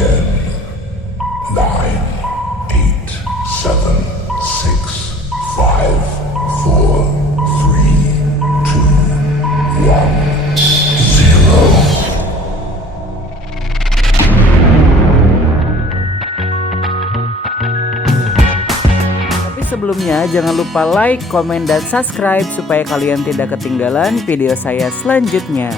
Nine, eight, seven, six, five, four, three, two, one, zero. Tapi sebelumnya jangan lupa like, komen, dan subscribe supaya kalian tidak ketinggalan video saya selanjutnya.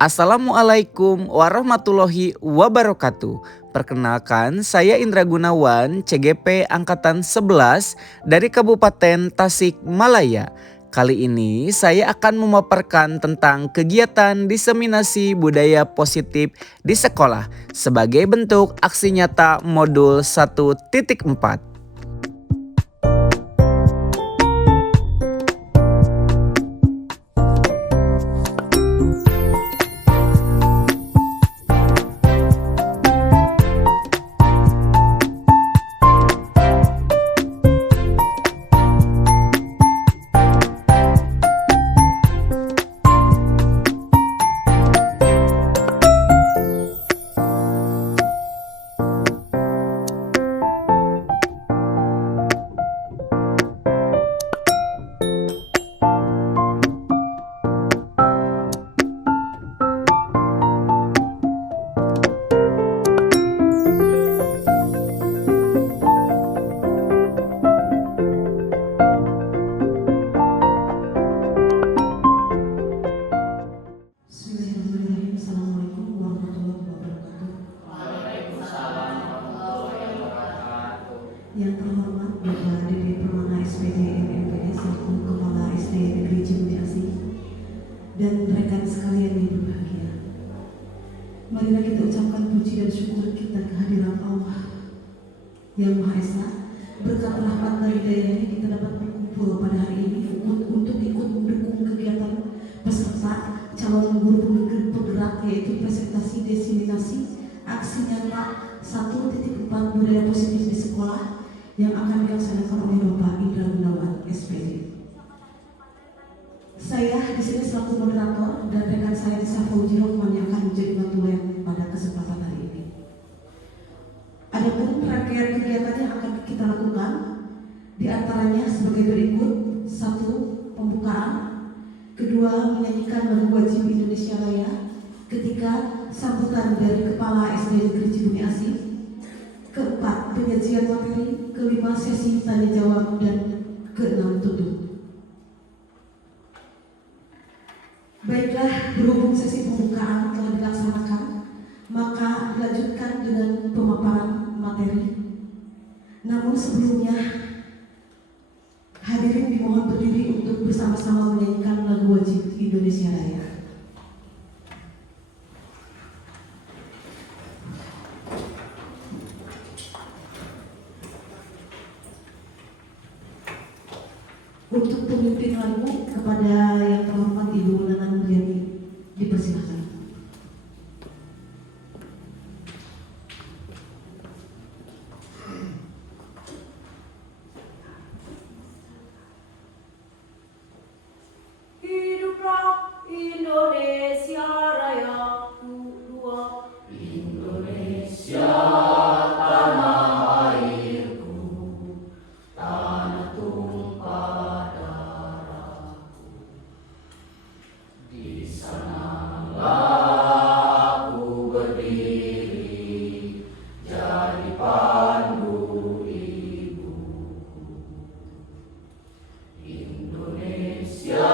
Assalamualaikum warahmatullahi wabarakatuh. Perkenalkan, saya Indra Gunawan, CGP Angkatan 11 dari Kabupaten Tasikmalaya. Kali ini saya akan memaparkan tentang kegiatan diseminasi budaya positif di sekolah sebagai bentuk aksi nyata modul 1.4. Yang terhormat Bapak Dede Permana SPD MPD selaku Kepala SD Negeri Cibumi Asih dan rekan sekalian yang berbahagia. Marilah kita ucapkan puji dan syukur kita kehadiran Allah yang Maha Esa. Berkat rahmat dan hidayahnya kita dapat berkumpul pada hari ini untuk ikut mendukung kegiatan peserta calon guru penggerak, yaitu presentasi diseminasi aksi nyata 1.4 budaya positif di sekolah yang akan dilaksanakan oleh Bapak Indra Gunawan SPD. Saya di sini selaku moderator dan rekan saya Disa Fauzi Rohman yang akan menjadi bantuan pada kesempatan hari ini. Adapun rangkaian kegiatan yang akan kita lakukan diantaranya sebagai berikut: 1. Pembukaan, 2. Menyanyikan lagu wajib Indonesia Raya, ketiga sambutan dari Kepala SD Negeri Cibumi Asih, keempat penyajian materi, kelima sesi tanya jawab, dan keenam tutup. Baiklah, berhubung sesi pembukaan telah dilaksanakan, maka dilanjutkan dengan pemaparan materi. Namun sebelumnya, hadirin dimohon berdiri untuk bersama-sama menyanyikan lagu wajib Indonesia Raya. Untuk pemimpin lagu, kepada yang terhormat Ibu Nanan Muriani, dipersilakan. Hiduplah Indonesia Raya, dua Indonesia tanah airku, tanah tumpah darahku. Di sanalah aku berdiri, jadi pandu ibuku. Indonesia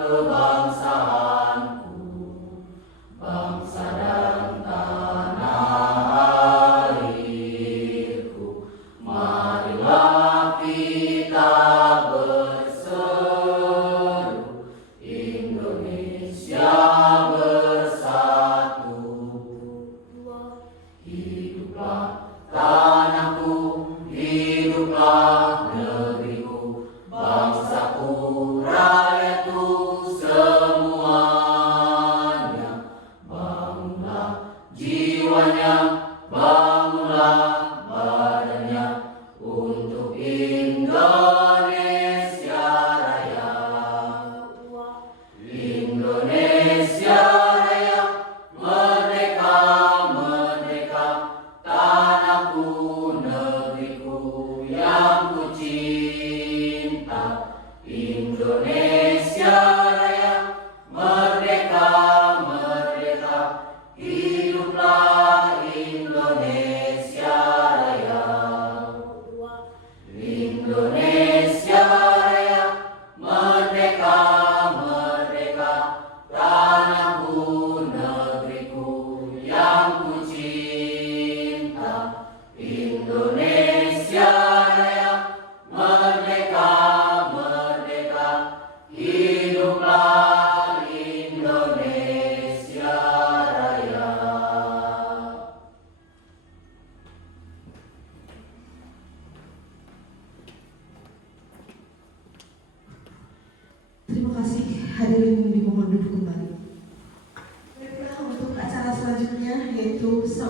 kebangsaanku, bangsa dan tanah airku. Marilah kita berseru, Indonesia bersatu. Hiduplah tanahku, hiduplah negeriku, bangsaku, rakyatku semuanya. Bangunlah jiwanya, bangunlah badannya untuk Indonesia Raya. Indonesia Raya, merdeka, merdeka.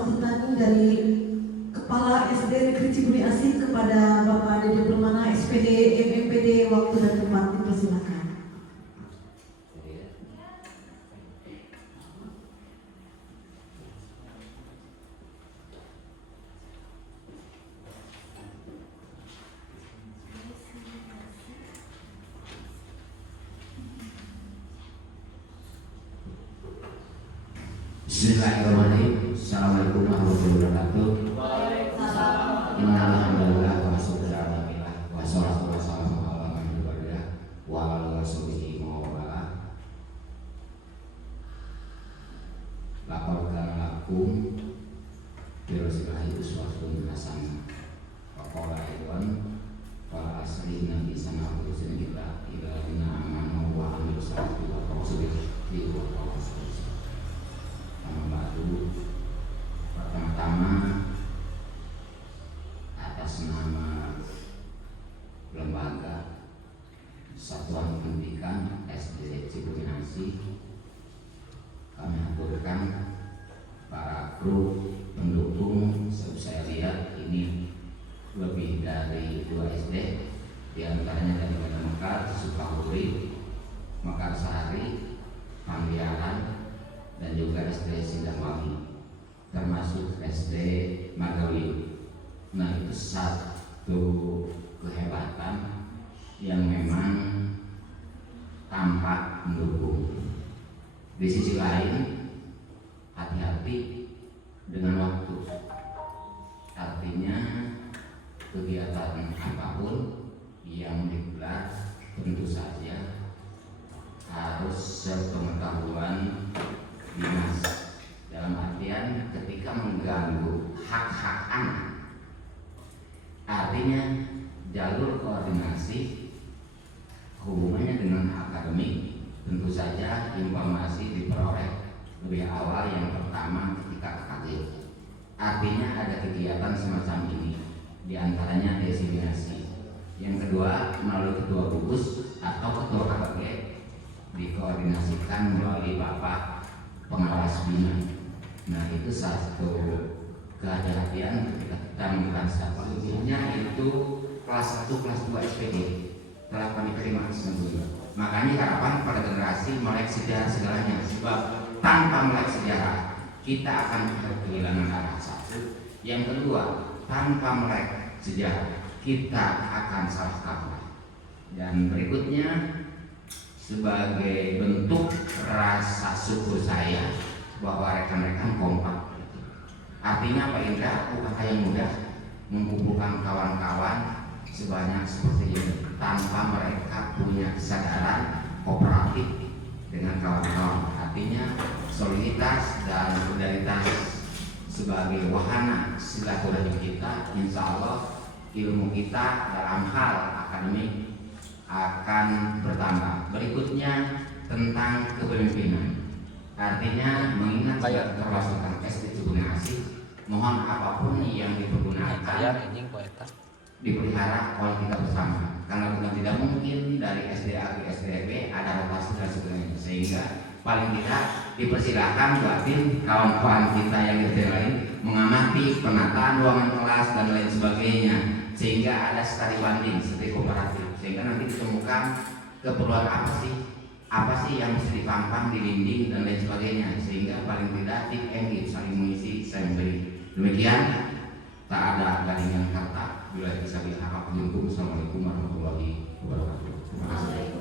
sambutan dari Kepala SD Negeri Ciburi Asih kepada Bapak Dede Permana SPD MMPD. Waktu dan tempat dipersilakan. Bismillahirrahmanirrahim. Assalamualaikum warahmatullahi wabarakatuh. Innalhamdulillah wa syukurillah wa sholatu wassalamu ala rasulillah wa ala alihi wa wala. Laqad kana lakum fi rasulillahi uswatun hasanah. Wa qala aydan wa asri nabi sallallahu alaihi wasallam ila amanu wa amilu salihati wa tawassalu wa tawassalu. Pertama-tama atas nama lembaga Satuan Pendidikan SD Ciburi Asih kami aturkan para kru pendukung. Saya lihat ini lebih dari 2 SD, diantaranya dari Kota Mekar, Sukabumi, Mekarsari, Pambiaran, dan juga SD Sindangwangi, termasuk SD Magawi. Nah, itu satu kehebatan yang memang tampak mendukung. Di sisi lain, hati-hati dengan waktu. Artinya kegiatan apapun yang digelar tentu saja harus sepengetahuan dinas, dalam artian ketika mengganggu hak-hak anak, artinya jalur koordinasi hubungannya dengan akademik, tentu saja informasi diperoleh lebih awal. Yang pertama ketika KKG, artinya ada kegiatan semacam ini, diantaranya desiminasi. Yang kedua melalui ketua gugus atau ketua KKG dikoordinasikan melalui Bapak pengawas bina. Nah, itu satu kehati-hatian ketika kita merasa sebelumnya itu kelas 1, kelas 2 SPD telah kami terima sebelumnya. Makanya harapan pada generasi melek sejarah segalanya, sebab tanpa melek sejarah kita akan kehilangan arah satu. Yang kedua, tanpa melek sejarah kita akan salah kaprah. Dan berikutnya, sebagai bentuk rasa syukur saya bahwa rekan-rekan kompak. Artinya Pak Indra UKK yang mudah mengumpulkan kawan-kawan sebanyak seperti ini tanpa mereka punya kesadaran kooperatif dengan kawan-kawan. Artinya soliditas dan solidaritas sebagai wahana silaturahmi kita, insya Allah ilmu kita dalam hal akademik akan bertambah. Berikutnya tentang kepemimpinan, artinya mengingat keterlaksanaan SD Ciburi Asih, mohon apapun yang dipergunakan dipelihara oleh kita bersama, karena bukan tidak mungkin dari SDA ke SDB ada rotasi dan sebagainya, sehingga paling tidak dipersilakan buatin kawan-kawan kita yang di lain mengamati penataan ruangan kelas dan lain sebagainya, sehingga ada studi banding studi komparatif, sehingga nanti ditemukan keperluan apa sih yang bisa dipampang di dinding dan lain sebagainya, sehingga paling tidak tip engage saling mengisi saling beri. Demikian, tak ada garingan kata. Bila bisa dihakap dulu. Assalamualaikum warahmatullahi wabarakatuh. Terima kasih.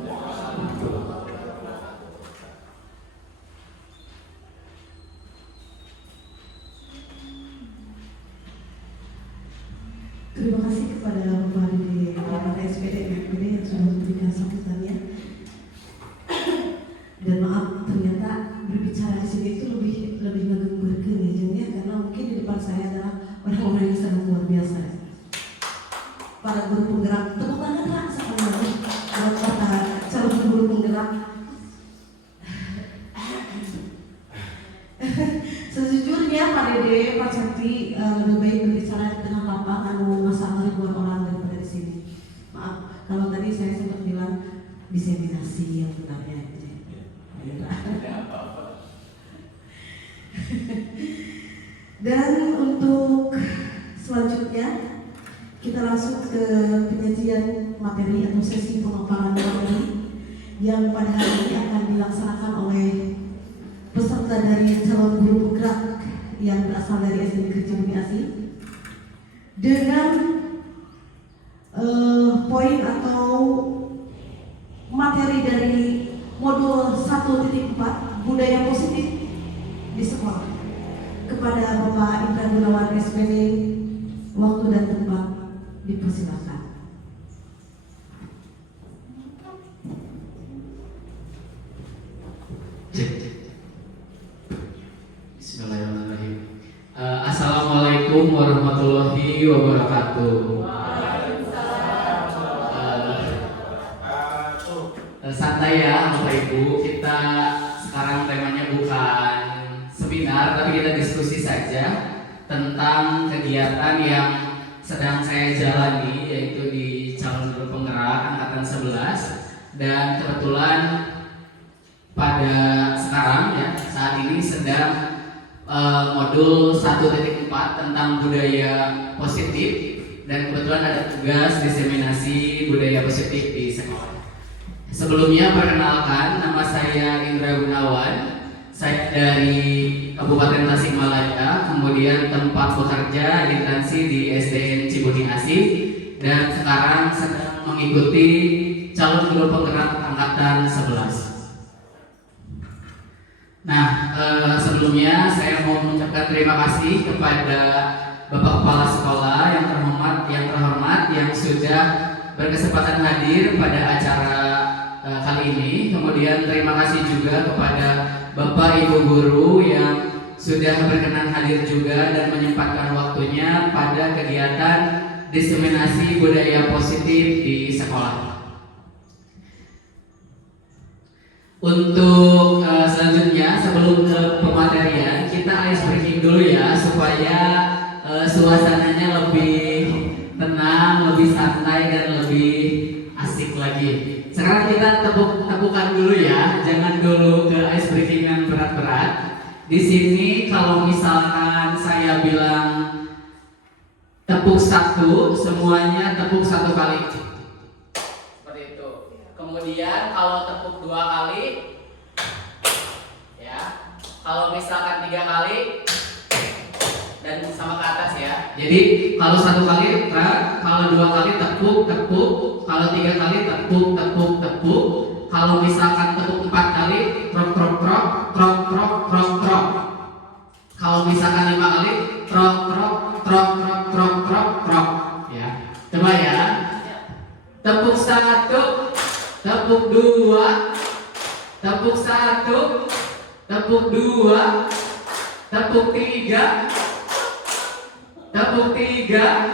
Terima kasih kepada Bapak Dede Permana SPD MMPD yang sudah memberikan sambutannya. Dan maaf, ternyata berbicara di sini itu lebih menggemburkan ya, karena mungkin di depan saya adalah orang-orang yang sangat luar biasa. Para guru penggerak, tepuk tangan lah sama para calon guru penggerak. Sejujurnya Pak Dede, Pak Canti lebih baik berbicara di tengah lapangan masalah ribuan orang daripada di sini. Maaf kalau tadi saya sempat bilang diseminasi yang benarnya. Dan untuk selanjutnya kita langsung ke penyajian materi atau sesi pemaparan materi yang pada hari ini akan dilaksanakan oleh peserta dari calon guru penggerak yang berasal dari SD Negeri Cibumi Asih dengan poin atau materi dari modul 1.4 budaya positif di sekolah. Kepada Bapak Indra Gunawan SPD, waktu dan tempat dipersilakan. Bismillahirrahmanirrahim. Assalamualaikum warahmatullahi wabarakatuh. Santai ya Bapak Ibu, kita sekarang temanya bukan seminar tapi kita diskusi saja tentang kegiatan yang sedang saya jalani, yaitu di calon guru penggerak angkatan 11. Dan kebetulan pada sekarang ya saat ini sedang modul 1.4 tentang budaya positif, dan kebetulan ada tugas diseminasi budaya positif di sekolah. Sebelumnya perkenalkan, nama saya Indra Gunawan. Saya dari Kabupaten Tasikmalaya, kemudian tempat bekerja instansi di SDN Cibuni Asih, dan sekarang sedang mengikuti calon guru penggerak angkatan 11. Nah, sebelumnya saya mau mengucapkan terima kasih kepada Bapak Kepala Sekolah yang terhormat yang sudah berkesempatan hadir pada acara kali ini. Kemudian terima kasih juga kepada Bapak Ibu guru yang sudah berkenan hadir juga dan menyempatkan waktunya pada kegiatan diseminasi budaya positif di sekolah. Untuk selanjutnya, sebelum ke pematerian, kita ice breaking dulu ya, supaya suasananya lebih tenang, lebih santai, dan lebih asik lagi. Sekarang kita tepukan dulu ya, jangan dulu ke ice breaking yang berat-berat. Di sini kalau misalkan saya bilang tepuk satu, semuanya tepuk satu kali. Seperti itu. Kemudian kalau tepuk 2 kali, ya. Kalau misalkan 3 kali, dan sama ke atas ya. Jadi kalau 1 kali kalau 2 kali tepuk, kalau 3 kali tepuk. Kalau misalkan tepuk 4 kali, trok. Kalau misalkan 5 kali, trok. Ya. Coba ya. Tepuk 1, tepuk 2, tepuk 1, tepuk 2, tepuk 3, tepuk 3,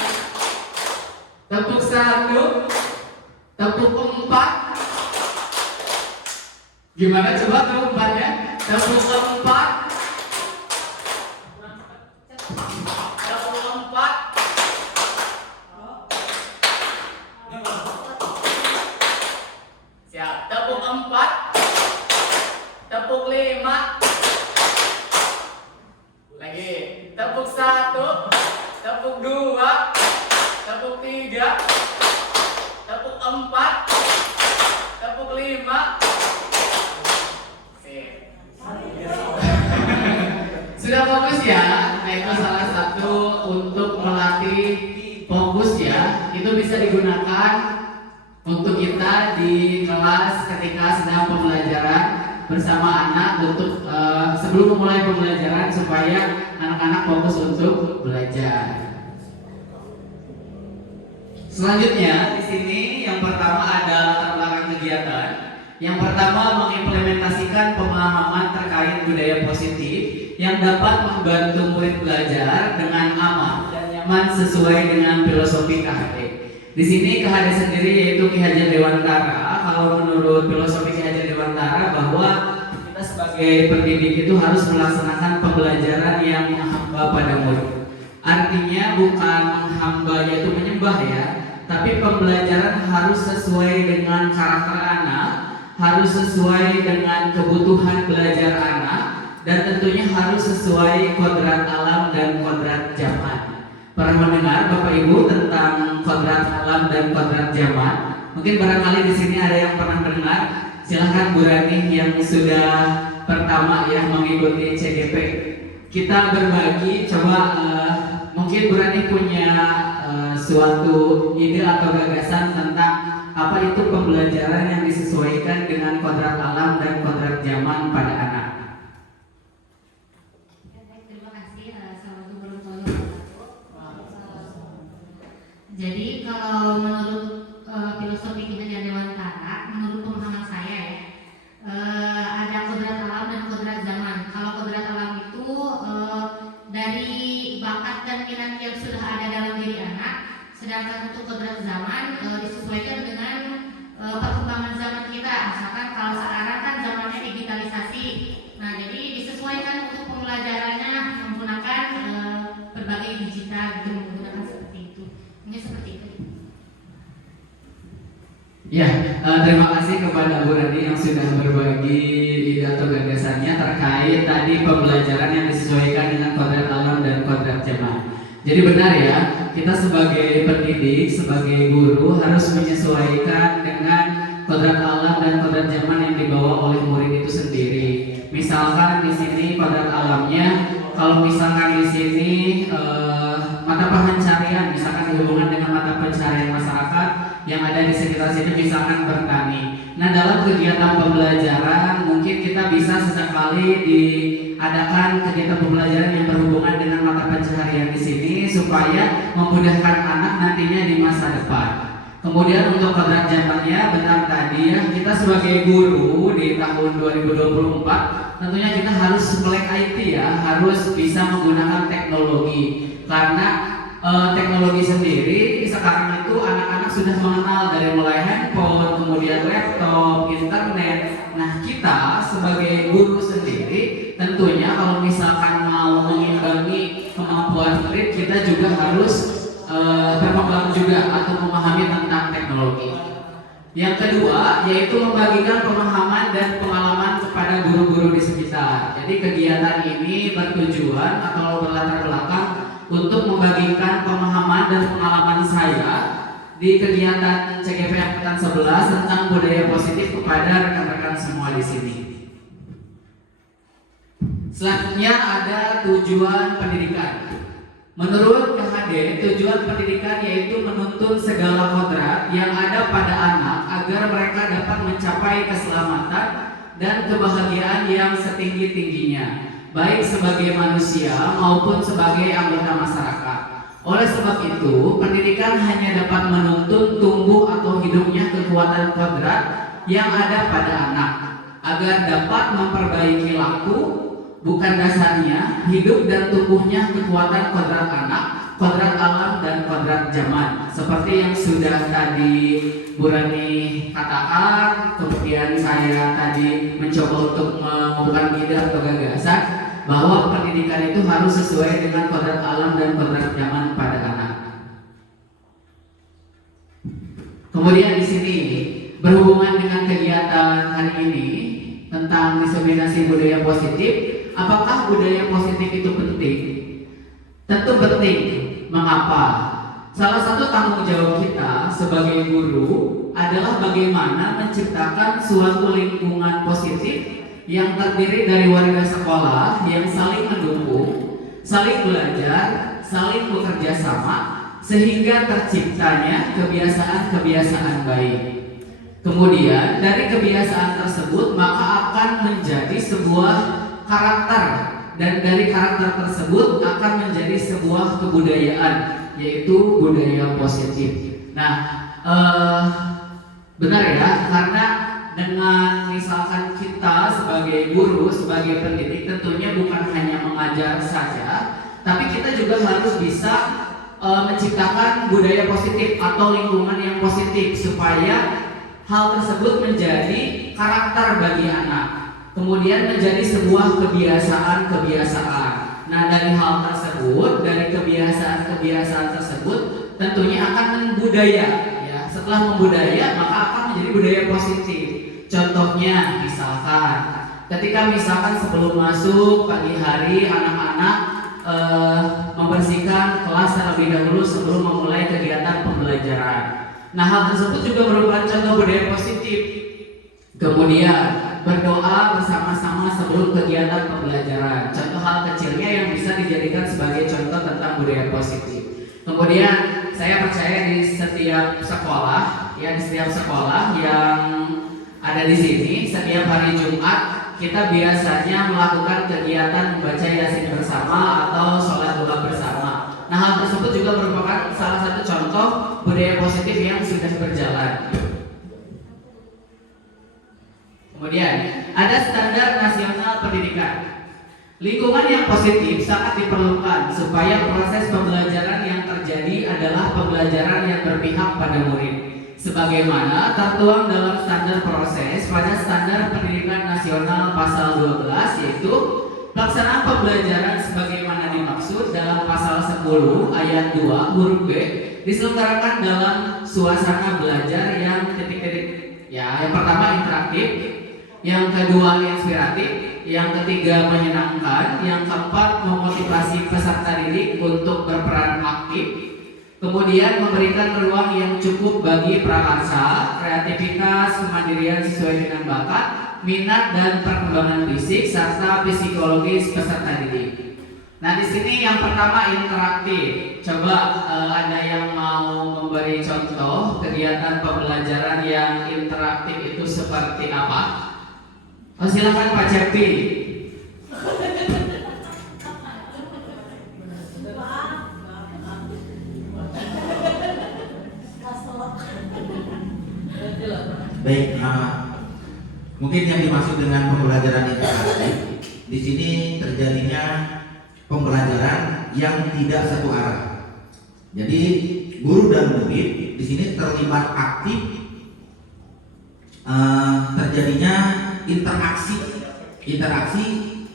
tepuk 1, tepuk 4. Gimana coba tepuk 4-nya? Tepuk 4, tepuk 4, siap. Tepuk 4, tepuk 5, lagi. Tepuk 1, tepuk 2, tepuk 3, tepuk 4, tepuk 5. Sudah fokus ya? Nah, itu salah satu untuk melatih fokus ya. Itu bisa digunakan untuk kita di kelas ketika sedang pembelajaran bersama anak untuk sebelum memulai pembelajaran supaya anak-anak fokus untuk belajar. Selanjutnya di sini yang pertama ada latar belakang kegiatan. Yang pertama mengimplementasikan pemahaman terkait budaya positif yang dapat membantu murid belajar dengan aman dan nyaman sesuai dengan filosofi KHD. Di sini KHD sendiri yaitu Ki Hajar Dewantara. Kalau menurut filosofi Ki Hajar Dewantara bahwa kita sebagai pendidik itu harus melaksanakan pembelajaran yang menghamba pada murid. Artinya bukan menghamba yaitu menyembah ya, tapi pembelajaran harus sesuai dengan karakter anak, harus sesuai dengan kebutuhan belajar anak, dan tentunya harus sesuai kodrat alam dan kodrat zaman. Pernah mendengar Bapak Ibu tentang kodrat alam dan kodrat zaman? Mungkin barangkali di sini ada yang pernah dengar. Silahkan Bu Rani yang sudah pertama yang mengikuti CGP. Kita berbagi, coba mungkin Bu Rani punya suatu ide atau gagasan tentang apa itu pembelajaran yang disesuaikan dengan kodrat alam dan kodrat zaman pada anak. Terima kasih. Assalamualaikum warahmatullahi wabarakatuh. Jadi kalau menurut filosofi Ki Hajar Dewantara, menurut pemahaman saya ya, ada kodrat alam dan kodrat zaman. Kalau kodrat alam itu dari bakat dan minat yang sudah ada dalam diri anak, sedangkan untuk kodrat zaman disesuaikan dengan perkembangan zaman kita. Misalkan kalau sekarang kan zamannya digitalisasi, nah jadi disesuaikan untuk pembelajarannya menggunakan berbagai digital gitu, menggunakan seperti itu. Ini seperti itu. Ya, terima kasih kepada Bu Rani yang sudah berbagi ide atau gagasannya terkait tadi pembelajaran yang disesuaikan dengan kodrat alam dan kodrat zaman. Jadi benar ya, kita sebagai pendidik, sebagai guru harus menyesuaikan dengan kodrat alam dan kodrat zaman yang dibawa oleh murid itu sendiri. Misalkan di sini kodrat alamnya, kalau misalkan di sini mata pencarian, misalkan dihubungkan dengan mata pencarian masyarakat yang ada di sekitar sini, misalkan bertani. Nah, dalam kegiatan pembelajaran mungkin kita bisa sesekali diadakan kegiatan pembelajaran yang berhubungan dengan mata pencaharian di sini supaya memudahkan anak nantinya di masa depan. Kemudian untuk kodrat zamannya, benar tadi ya, kita sebagai guru di tahun 2024 tentunya kita harus melek IT ya, harus bisa menggunakan teknologi karena teknologi sendiri sekarang itu anak-anak sudah mengenal dari mulai handphone, kemudian laptop, internet. Nah, kita sebagai guru sendiri tentunya kalau misalkan mau mengimbangi kemampuan murid, kita juga harus berkembang juga atau memahami tentang teknologi. Yang kedua yaitu membagikan pemahaman dan pengalaman kepada guru-guru di sekitar. Jadi kegiatan ini bertujuan atau berlatar belakang untuk membagikan pemahaman dan pengalaman saya di kegiatan CGP Angkatan 11 tentang budaya positif kepada rekan-rekan semua di sini. Selanjutnya ada tujuan pendidikan. Menurut KHD, tujuan pendidikan yaitu menuntun segala kodrat yang ada pada anak agar mereka dapat mencapai keselamatan dan kebahagiaan yang setinggi-tingginya, baik sebagai manusia maupun sebagai anggota masyarakat. Oleh sebab itu, pendidikan hanya dapat menuntun tumbuh atau hidupnya kekuatan kodrat yang ada pada anak agar dapat memperbaiki laku, bukan dasarnya, hidup dan tumbuhnya kekuatan kodrat anak, kodrat alam dan kodrat zaman. Seperti yang sudah tadi Bu Rani katakan, kemudian saya tadi mencoba untuk mengungkapkan ide atau gagasan bahwa pendidikan itu harus sesuai dengan kodrat alam dan kodrat zaman pada anak. Kemudian di sini berhubungan dengan kegiatan hari ini tentang diseminasi budaya positif. Apakah budaya positif itu penting? Tentu penting. Mengapa? Salah satu tanggung jawab kita sebagai guru adalah bagaimana menciptakan suatu lingkungan positif yang terdiri dari warga sekolah yang saling mendukung, saling belajar, saling bekerja sama, sehingga terciptanya kebiasaan-kebiasaan baik. Kemudian dari kebiasaan tersebut maka akan menjadi sebuah karakter, dan dari karakter tersebut akan menjadi sebuah kebudayaan, yaitu budaya positif. Nah, benar ya, karena dengan misalkan kita sebagai guru, sebagai pendidik tentunya bukan hanya mengajar saja, tapi kita juga harus bisa menciptakan budaya positif atau lingkungan yang positif supaya hal tersebut menjadi karakter bagi anak. Kemudian menjadi sebuah kebiasaan-kebiasaan. Nah, dari hal tersebut, dari kebiasaan-kebiasaan tersebut, tentunya akan membudaya. Ya, setelah membudaya, maka akan menjadi budaya positif. Contohnya, misalkan Ketika misalkan sebelum masuk pagi hari anak-anak membersihkan kelas terlebih dahulu sebelum memulai kegiatan pembelajaran. Nah, hal tersebut juga merupakan contoh budaya positif. Kemudian berdoa bersama-sama sebelum kegiatan pembelajaran. Contoh hal kecilnya yang bisa dijadikan sebagai contoh tentang budaya positif. Kemudian saya percaya di setiap sekolah, ya di setiap sekolah yang ada di sini, setiap hari Jumat kita biasanya melakukan kegiatan membaca Yasin bersama atau sholat duha bersama. Nah, hal tersebut juga merupakan salah satu contoh budaya positif yang sudah berjalan. Kemudian ada standar nasional pendidikan. Lingkungan yang positif sangat diperlukan supaya proses pembelajaran yang terjadi adalah pembelajaran yang berpihak pada murid. Sebagaimana tertuang dalam standar proses pada Standar Pendidikan Nasional Pasal 12, yaitu pelaksanaan pembelajaran sebagaimana dimaksud dalam Pasal 10 ayat 2 huruf B diselenggarakan dalam suasana belajar yang titik-titik. Ya, yang pertama interaktif, yang kedua inspiratif, yang ketiga menyenangkan, yang keempat memotivasi peserta didik untuk berperan aktif, kemudian memberikan ruang yang cukup bagi prakarsa, kreativitas, kemandirian sesuai dengan bakat, minat dan perkembangan fisik serta psikologis peserta didik. Nah, di sini yang pertama interaktif. Coba ada yang mau memberi contoh kegiatan pembelajaran yang interaktif itu seperti apa? Oh, silakan Pak Cepi. Baik, mungkin yang dimaksud dengan pembelajaran interaktif di sini terjadinya pembelajaran yang tidak satu arah. Jadi guru dan murid di sini terlibat aktif, terjadinya interaksi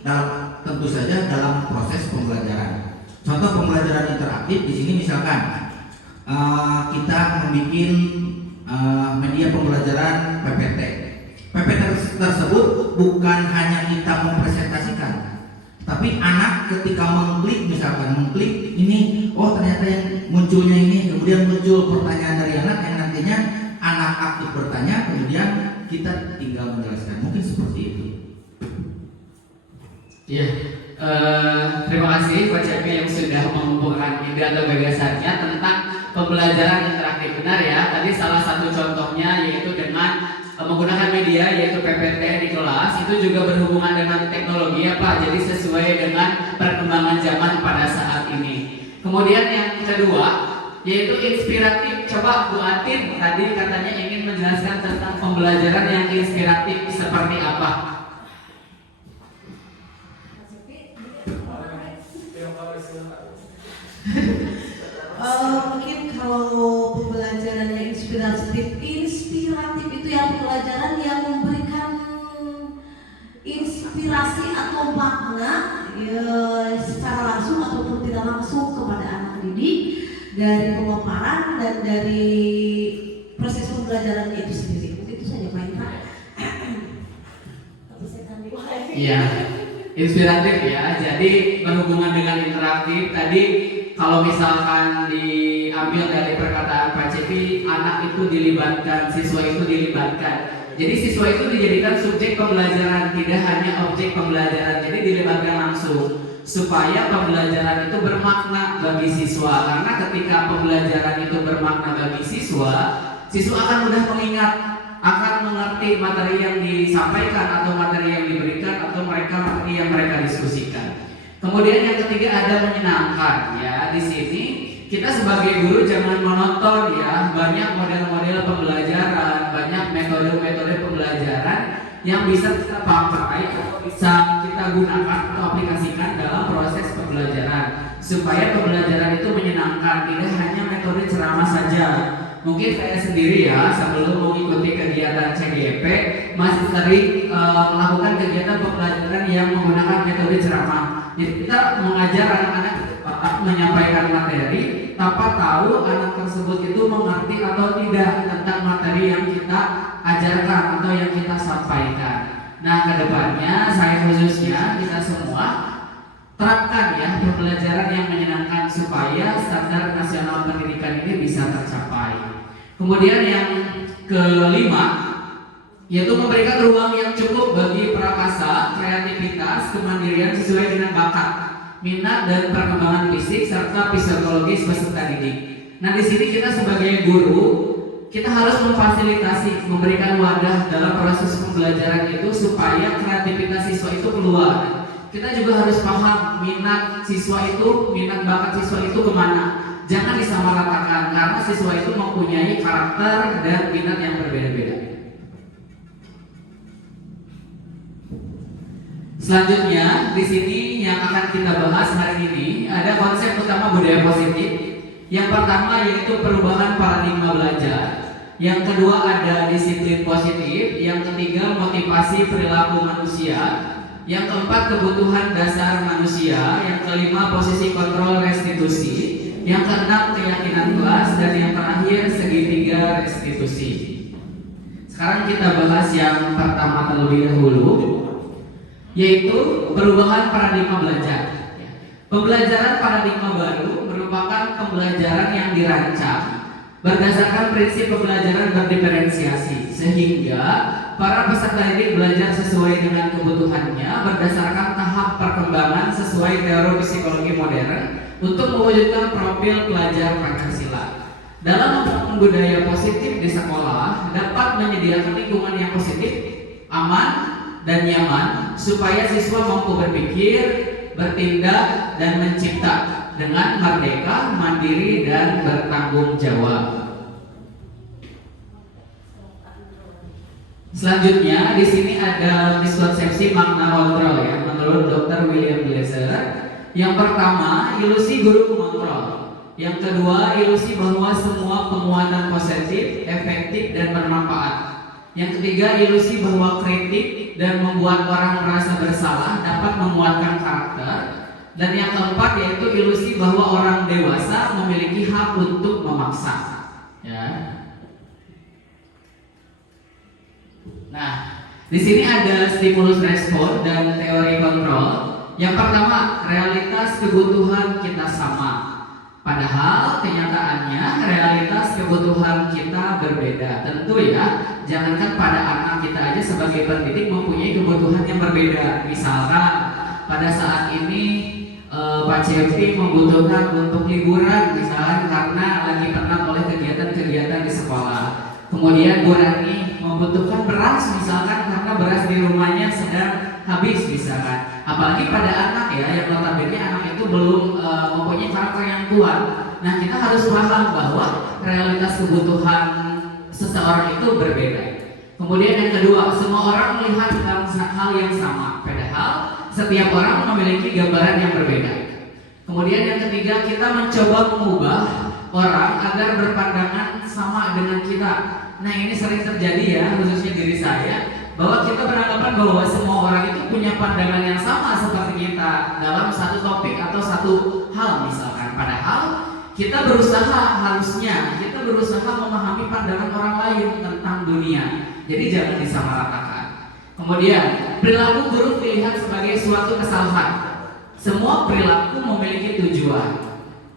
dalam tentu saja dalam proses pembelajaran. Contoh pembelajaran interaktif di sini misalkan kita membuat media pembelajaran PPT. PPT tersebut bukan hanya kita mempresentasikan, tapi anak ketika mengklik ini, oh ternyata yang munculnya ini, kemudian muncul pertanyaan dari anak yang nantinya anak aktif bertanya, kemudian kita tinggal menjelaskan. Mungkin seperti itu. Iya, terima kasih Pak Cepi yang sudah mengumpulkan ide atau gagasannya tentang pembelajaran interaktif. Benar ya, tadi salah satu contohnya yaitu dengan menggunakan media yaitu PPT di kelas, itu juga berhubungan dengan teknologi ya Pak, jadi sesuai dengan perkembangan zaman pada saat ini. Kemudian yang kedua yaitu inspiratif. Coba Bu Atin tadi katanya ingin menjelaskan tentang pembelajaran yang inspiratif seperti apa? Mungkin kalau pembelajaran yang inspiratif itu yang pembelajaran yang memberikan inspirasi atau makna secara langsung ataupun tidak langsung kepada anak didik dari pemaparan dan dari proses pembelajarannya itu sendiri. Mungkin itu saja Pak Indra. Iya, inspiratif ya. Jadi berhubungan dengan interaktif tadi. Kalau misalkan diambil dari perkataan Pak Cepi, anak itu dilibatkan, siswa itu dilibatkan. Jadi siswa itu dijadikan subjek pembelajaran, tidak hanya objek pembelajaran. Jadi dilibatkan langsung supaya pembelajaran itu bermakna bagi siswa. Karena ketika pembelajaran itu bermakna bagi siswa, siswa akan mudah mengingat, akan mengerti materi yang disampaikan atau materi yang diberikan atau materi yang mereka diskusikan. Kemudian yang ketiga ada menyenangkan ya. Di sini kita sebagai guru jangan menonton ya, banyak model-model pembelajaran, banyak metode-metode pembelajaran yang bisa kita pakai atau bisa kita gunakan atau aplikasikan dalam proses pembelajaran supaya pembelajaran itu menyenangkan, tidak hanya metode ceramah saja. Mungkin saya sendiri ya sebelum mengikuti kegiatan CGP masih sering melakukan kegiatan pembelajaran yang menggunakan metode ceramah. Jadi kita mengajar anak-anak menyampaikan materi tanpa tahu anak tersebut itu mengerti atau tidak tentang materi yang kita ajarkan atau yang kita sampaikan. Nah, kedepannya saya khususnya kita semua terapkan ya pembelajaran yang menyenangkan supaya standar nasional pendidikan ini bisa tercapai. Kemudian yang kelima yaitu memberikan ruang yang cukup bagi prakasa, kreativitas, kemandirian sesuai dengan bakat, minat dan perkembangan fisik serta psikologis peserta didik. Nah, di sini kita sebagai guru kita harus memfasilitasi, memberikan wadah dalam proses pembelajaran itu supaya kreativitas siswa itu keluar. Kita juga harus paham minat siswa itu, minat bakat siswa itu kemana. Jangan disamaratakan karena siswa itu mempunyai karakter dan minat yang berbeda-beda. Selanjutnya di sini yang akan kita bahas hari ini ada konsep utama budaya positif. Yang pertama yaitu perubahan paradigma belajar. Yang kedua ada disiplin positif. Yang ketiga motivasi perilaku manusia. Yang keempat kebutuhan dasar manusia. Yang kelima posisi kontrol restitusi. Yang keenam keyakinan kelas. Dan yang terakhir segitiga restitusi. Sekarang kita bahas yang pertama terlebih dahulu, yaitu perubahan paradigma belajar. Pembelajaran paradigma baru merupakan pembelajaran yang dirancang berdasarkan prinsip pembelajaran berdiferensiasi, sehingga para peserta didik belajar sesuai dengan kebutuhannya berdasarkan tahap perkembangan sesuai teori psikologi modern untuk mewujudkan profil pelajar Pancasila. Dalam membangun budaya positif di sekolah dapat menyediakan lingkungan yang positif, aman, dan nyaman supaya siswa mampu berpikir, bertindak, dan mencipta dengan merdeka, mandiri, dan bertanggung jawab. Selanjutnya di sini ada miskonsepsi makna kontrol ya menurut Dr. William Glasser. Yang pertama, ilusi guru mengontrol. Yang kedua, ilusi bahwa semua penguatan positif, efektif, dan bermanfaat. Yang ketiga, ilusi bahwa kritik dan membuat orang merasa bersalah dapat menguatkan karakter. Dan yang keempat yaitu ilusi bahwa orang dewasa memiliki hak untuk memaksa. Ya. Nah, di sini ada stimulus respon dan teori kontrol. Yang pertama, realitas kebutuhan kita sama. Padahal kenyataannya realitas kebutuhan kita berbeda. Tentu ya, jangankan pada anak kita aja sebagai pendidik mempunyai kebutuhan yang berbeda. Misalkan pada saat ini Pak Cepi membutuhkan untuk liburan misalkan karena lagi penat oleh kegiatan-kegiatan di sekolah. Kemudian Bu Rani membutuhkan beras misalkan karena beras di rumahnya sedang habis misalkan. Apalagi pada anak ya, yang notabene anak itu belum mempunyai karakter yang kuat. Nah, kita harus paham bahwa realitas kebutuhan seseorang itu berbeda. Kemudian yang kedua, semua orang melihat hal yang sama, padahal setiap orang memiliki gambaran yang berbeda. Kemudian yang ketiga, kita mencoba mengubah orang agar berpandangan sama dengan kita. Nah, ini sering terjadi ya, khususnya diri saya, bahwa kita beranggapan bahwa semua orang itu punya pandangan yang sama seperti kita dalam satu topik atau satu hal misalkan. Padahal kita harusnya berusaha memahami pandangan orang lain tentang dunia. Jadi jangan disamaratakan. Kemudian perilaku buruk dilihat sebagai suatu kesalahan. Semua perilaku memiliki tujuan.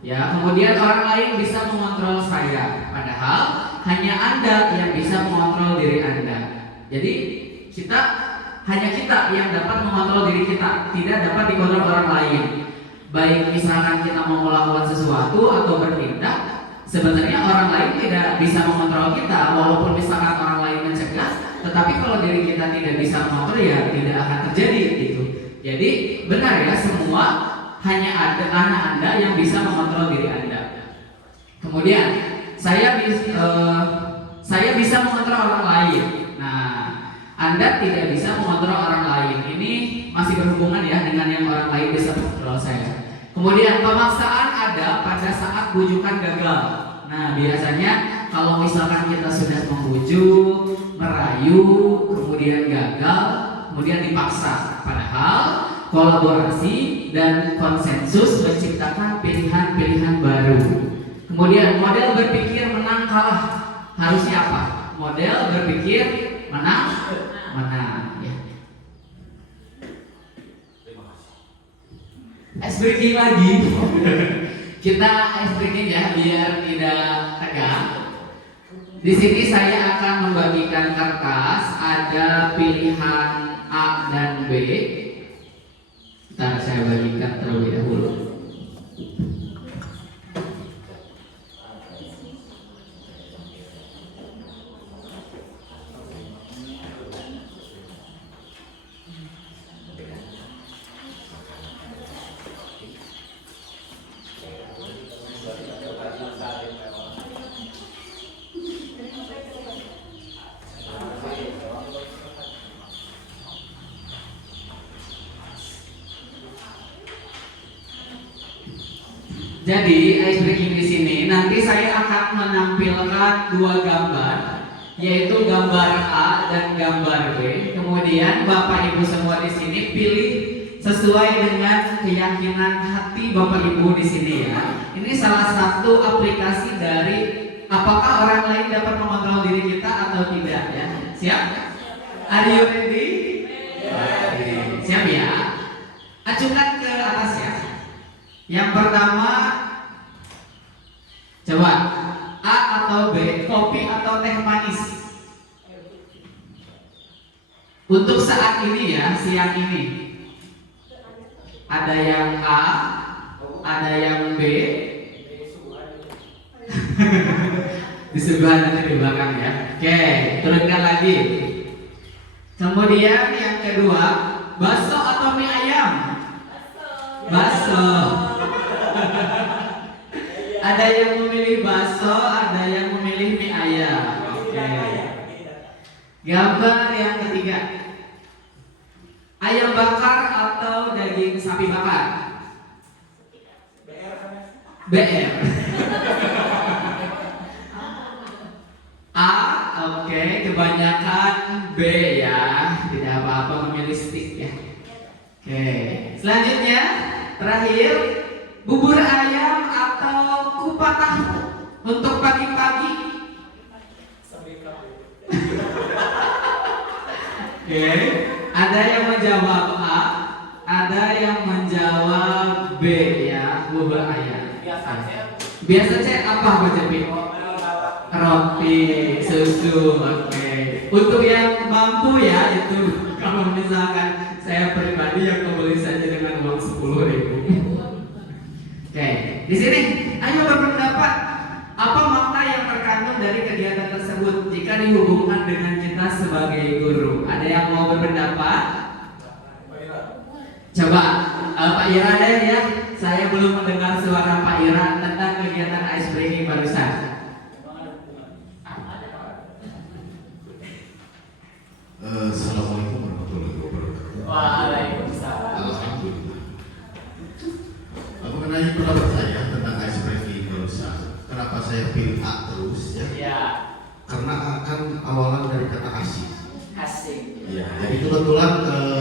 Ya, kemudian orang lain bisa mengontrol saya, padahal hanya Anda yang bisa mengontrol diri Anda. Jadi hanya kita yang dapat mengontrol diri kita, tidak dapat dikontrol orang lain. Baik misalkan kita mau melakukan sesuatu atau bertindak, sebenarnya orang lain tidak bisa mengontrol kita, walaupun misalkan orang lain mencegah, tetapi kalau diri kita tidak bisa mengontrol ya tidak akan terjadi gitu. Jadi benar ya, semua hanya ada anak Anda yang bisa mengontrol diri Anda. Kemudian saya bisa mengontrol orang lain. Nah, Anda tidak bisa mengontrol orang lain. Ini masih berhubungan ya dengan yang orang lain bisa mengontrol saya. Kemudian pemaksaan ada pada saat bujukan gagal. Nah, biasanya kalau misalkan kita sudah membujuk, merayu, kemudian gagal, kemudian dipaksa. Padahal kolaborasi dan konsensus menciptakan pilihan-pilihan baru. Kemudian model berpikir menang kalah harusnya apa? Model berpikir menang ya. ice breaking lagi. Kita ice breaking ya biar tidak tegang. Di sini saya akan membagikan kertas, ada pilihan A dan B. Ntar saya bagikan terlebih dahulu. Jadi ice breaking di sini nanti saya akan menampilkan dua gambar, yaitu gambar A dan gambar B. Kemudian Bapak Ibu semua di sini pilih sesuai dengan keyakinan hati Bapak Ibu di sini ya. Ini salah satu aplikasi dari apakah orang lain dapat mengontrol diri kita atau tidak ya. Siap? Are you ready? Siap ya? Acukan ke atas ya. Yang pertama, coba A atau B, kopi atau teh manis. Untuk saat ini ya, siang ini, ada yang A, ada yang B. Di sebelah nanti di belakang ya. Oke, turunkan lagi. Kemudian yang kedua, bakso atau mie ayam? Bakso. Ada yang memilih bakso, ada yang memilih mie ayam. Oke. Gambar yang ketiga, ayam bakar atau daging sapi bakar? BR. A, oke, kebanyakan B ya, tidak apa-apa memilih stick ya. Oke, selanjutnya terakhir, bubur ayam atau kupat tahu untuk pagi-pagi? Oke, ada yang menjawab A, ada yang menjawab B ya, bubur ayam. Biasa cek apa Pak Jepi? Roti, susu, oke. Untuk yang mampu ya itu, kalau misalkan saya pribadi yang kembali saja dengan uang 10.000. Oke, di sini ayo berpendapat apa makna yang terkandung dari kegiatan tersebut jika dihubungkan dengan kita sebagai guru. Ada yang mau berpendapat? Coba Pak Ira ada ya. Saya belum mendengar suara Pak Ira tentang kegiatan ice breaking barusan. Assalamualaikum warahmatullahi wabarakatuh. Waalaikumsalam. Alhamdulillah. Mengenai pendapat saya tentang ice breaking barusan, kenapa saya pilih A terus ya? Ya, Karena akan awalan dari kata asik. asik. Ya, jadi kebetulan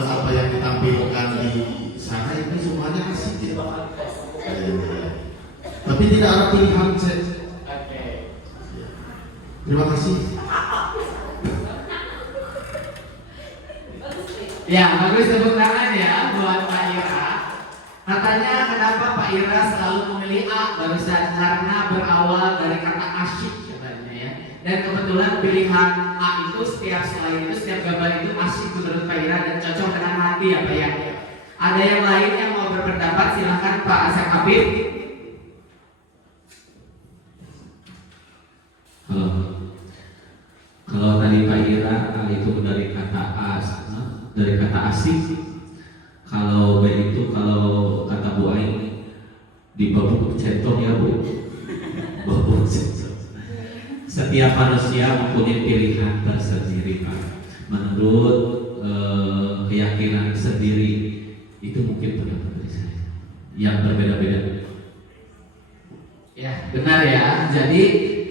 apa yang ditampilkan di sana itu semuanya asik ya. Tapi tidak ada pilihan set. Oke. Ya. Terima kasih. Ya, bagus tepuk tangan ya buat Pak Ira. Katanya kenapa Pak Ira selalu memilih A barusan, karena berawal dari kata asyik katanya ya. Dan kebetulan pilihan A itu setiap slide itu, setiap gambar itu asyik menurut Pak Ira dan cocok dengan hati ya Pak ya. Ada yang lain yang mau berpendapat, silahkan Pak Asep Habib. Halo. Kalau tadi Pak Ira itu dari kata dari kata asik. Kalau B itu kalau kata Bu Ain dibabuk centong ya Bu. Babuk centong. Setiap manusia mempunyai pilihan tersendiri Pak. Menurut keyakinan sendiri itu mungkin pendapat dari saya yang berbeda-beda. Ya, benar ya. Jadi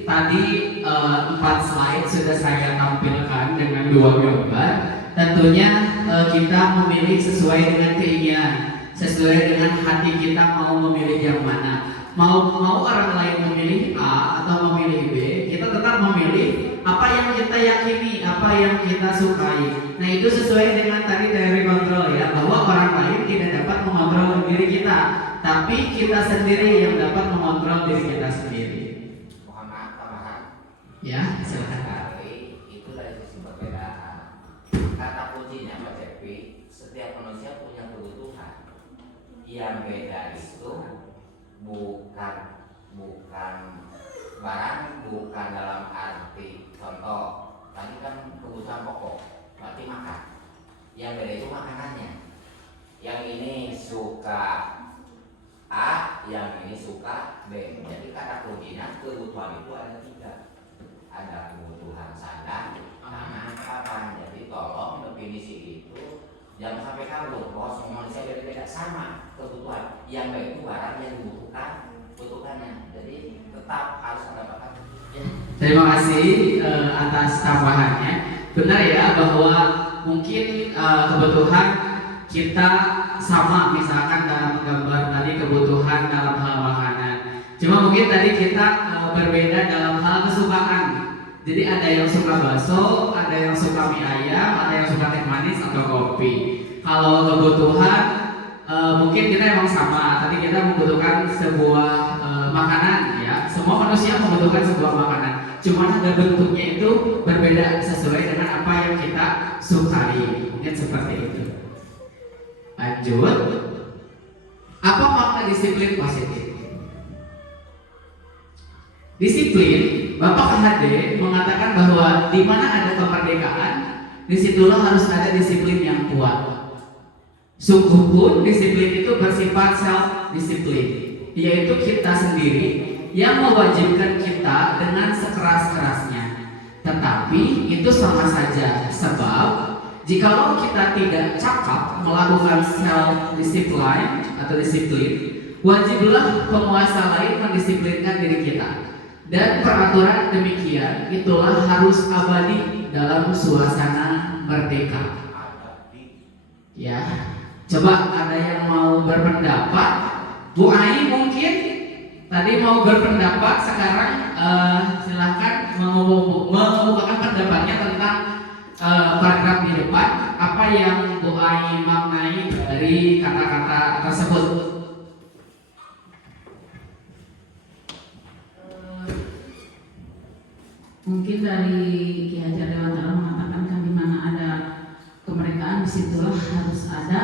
tadi 4 slide sudah saya tampilkan dengan 2 gambar. Tentunya kita memilih sesuai dengan keinginan, sesuai dengan hati kita mau memilih yang mana. Mau orang lain memilih A atau memilih B, kita tetap memilih apa yang kita yakini, apa yang kita sukai. Nah itu sesuai dengan tadi teori kontrol ya, bahwa orang lain tidak dapat mengontrol diri kita, tapi kita sendiri yang dapat mengontrol diri kita sendiri. Mohon maaf tambahan. Ya, silakan. Kali itu dari sisi perbedaan. Kata kuncinya Pak Cepi, setiap manusia punya kebutuhan. Yang beda itu bukan barang, bukan dalam arti contoh. Tadi kan kebutuhan pokok, berarti makan. Yang beda itu makanannya. Yang ini suka A, yang ini suka B. Jadi kata kuncinya kebutuhan itu ada 3. Ada kebutuhan sadar, sama kapan. Jadi tolong definisi itu jangan sampai kabur bahwa semua manusia beda-beda, sama kebutuhan. Yang baik itu barang yang dibutuhkannya. Jadi tetap harus ada bakat. Ya. Terima kasih atas tambahannya. Benar ya bahwa mungkin kebutuhan kita sama, misalkan dalam gambar tadi kebutuhan dalam hal makanan. Cuma mungkin tadi kita berbeda dalam hal kesukaan. Jadi ada yang suka bakso, ada yang suka mie ayam, ada yang suka teh manis atau kopi. Kalau kebutuhan mungkin kita emang sama. Tadi kita membutuhkan sebuah makanan ya. Semua manusia membutuhkan sebuah makanan. Cuma ada bentuknya itu berbeda sesuai dengan apa yang kita sukai. Mungkin seperti itu. Lanjut. Apa makna disiplin positif? Disiplin, Bapak KHD mengatakan bahwa di mana ada kemerdekaan, disitulah harus ada disiplin yang kuat. Sungguh pun disiplin itu bersifat self-disiplin, yaitu kita sendiri yang mewajibkan kita dengan sekeras-kerasnya. Tetapi itu sama saja, sebab jikalau kita tidak cakap melakukan self-discipline atau disiplin, wajiblah penguasa lain mendisiplinkan diri kita. Dan peraturan demikian itulah harus abadi dalam suasana merdeka. Ya, coba ada yang mau berpendapat? Bu Ai mungkin tadi mau berpendapat, sekarang silahkan mengemukakan pendapatnya tentang paragraf di depan. Apa yang Bu Ai maknai dari kata-kata tersebut? Mungkin dari Ki Hajar Dewantara mengatakan kan di mana ada kemerdekaan disitulah harus ada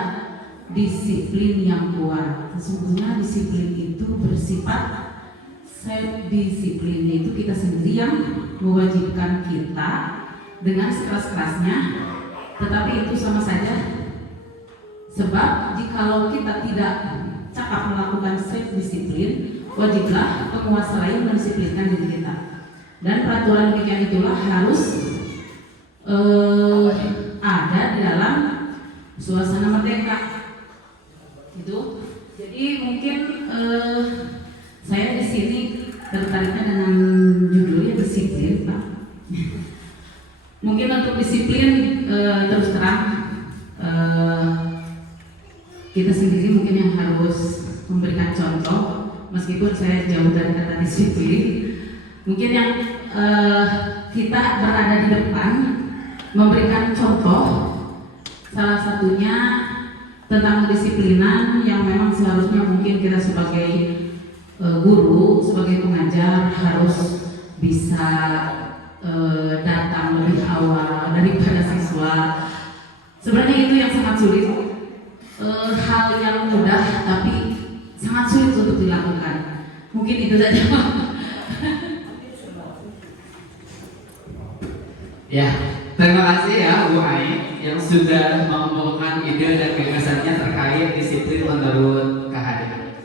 disiplin yang kuat. Sesungguhnya disiplin itu bersifat self disiplin, yaitu kita sendiri yang mewajibkan kita dengan sekeras-kerasnya. Tetapi itu sama saja, sebab jikalau kita tidak cakap melakukan self disiplin, wajiblah penguasa lain mendisiplinkan diri kita. Dan peraturan demikian itulah harus ada di dalam suasana merdeka. Itu. Jadi mungkin saya di sini tertariknya dengan judulnya disiplin, Pak. Mungkin untuk disiplin terus terang kita sendiri mungkin yang harus memberikan contoh, meskipun saya jauh dari kata disiplin. Mungkin yang kita berada di depan memberikan contoh, salah satunya tentang kedisiplinan yang memang seharusnya mungkin kita sebagai guru, sebagai pengajar harus bisa datang lebih awal daripada siswa. Sebenarnya itu yang sangat sulit, hal yang mudah tapi sangat sulit untuk dilakukan. Mungkin itu saja. Ya, terima kasih ya Bu Ai yang sudah mengemukakan ide dan gagasannya terkait disiplin menurut KHD.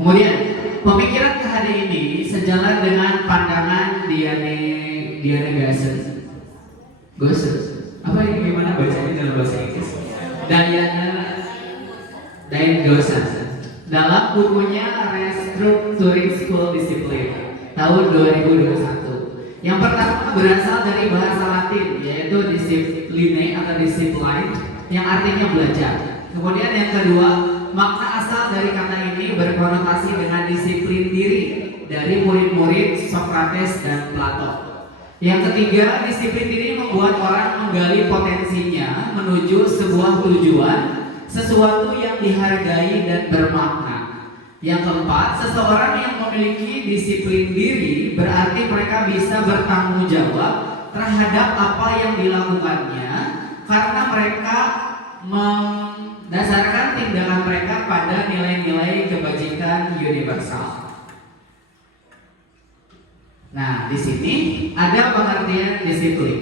Kemudian, pemikiran KHD ini sejalan dengan pandangan Diane Gassen. Apa ini gimana bacanya dalam bahasa Inggris? Diane Gassen. Dalam bukunya Restructuring School Discipline tahun 2021. Yang pertama berasal dari bahasa Latin, yaitu discipline atau discipline, yang artinya belajar. Kemudian yang kedua, makna asal dari kata ini berkonotasi dengan disiplin diri dari murid-murid Socrates dan Plato. Yang ketiga, disiplin diri membuat orang menggali potensinya menuju sebuah tujuan, sesuatu yang dihargai dan bermakna. Yang keempat, seseorang yang memiliki disiplin diri berarti mereka bisa bertanggung jawab terhadap apa yang dilakukannya karena mereka mendasarkan tindakan mereka pada nilai-nilai kebajikan universal. Nah, di sini ada pengertian disiplin.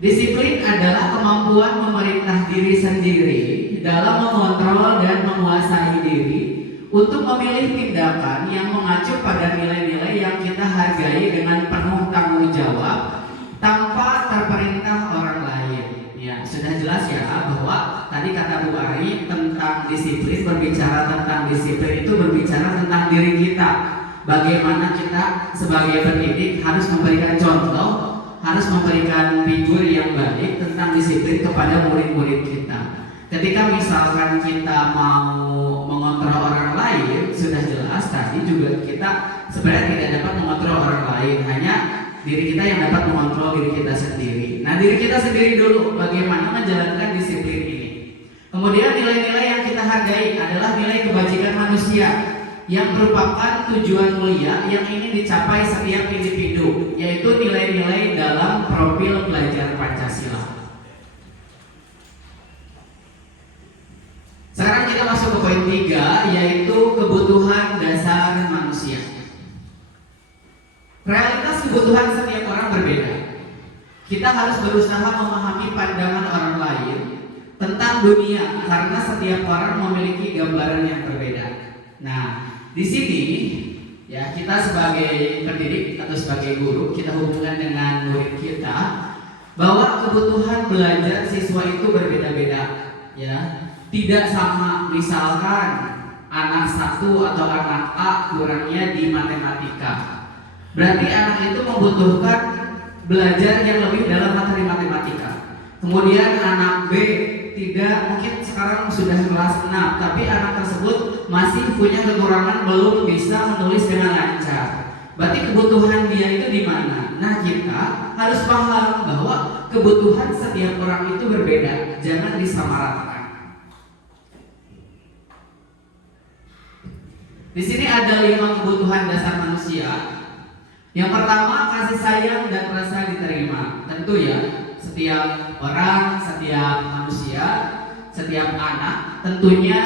Disiplin adalah kemampuan memerintah diri sendiri dalam mengontrol dan menguasai diri untuk memilih tindakan yang mengacu pada nilai-nilai yang kita hargai dengan penuh tanggung jawab tanpa terperintah orang lain. Ya, sudah jelas ya bahwa tadi kata Bu Ari tentang disiplin, berbicara tentang disiplin itu berbicara tentang diri kita. Bagaimana kita sebagai pendidik harus memberikan contoh, harus memberikan figur yang baik tentang disiplin kepada murid-murid kita. Ketika misalkan kita mau mengontrol orang lain, sudah jelas tadi juga kita sebenarnya tidak dapat mengontrol orang lain, hanya diri kita yang dapat mengontrol diri kita sendiri. Nah, diri kita sendiri dulu bagaimana menjalankan disiplin ini. Kemudian nilai-nilai yang kita hargai adalah nilai kebajikan manusia yang merupakan tujuan mulia yang ingin dicapai setiap individu, yaitu nilai-nilai dalam profil belajar Pancasila. Sekarang kita masuk ke poin 3, yaitu kebutuhan dasar manusia. Realitas kebutuhan setiap orang berbeda. Kita harus berusaha memahami pandangan orang lain tentang dunia karena setiap orang memiliki gambaran yang berbeda. Nah, di sini ya kita sebagai pendidik atau sebagai guru kita hubungkan dengan murid kita bahwa kebutuhan belajar siswa itu berbeda-beda, ya. Tidak sama, misalkan anak 1 atau anak A kurangnya di matematika, berarti anak itu membutuhkan belajar yang lebih dalam materi matematika. Kemudian anak B tidak, mungkin sekarang sudah kelas 6, tapi anak tersebut masih punya kekurangan, belum bisa menulis dengan lancar. Berarti kebutuhan dia itu di mana? Nah, kita harus paham bahwa kebutuhan setiap orang itu berbeda, jangan disamaratakan. Di sini ada 5 kebutuhan dasar manusia. Yang pertama, kasih sayang dan rasa diterima. Tentu ya, setiap orang, setiap manusia, setiap anak tentunya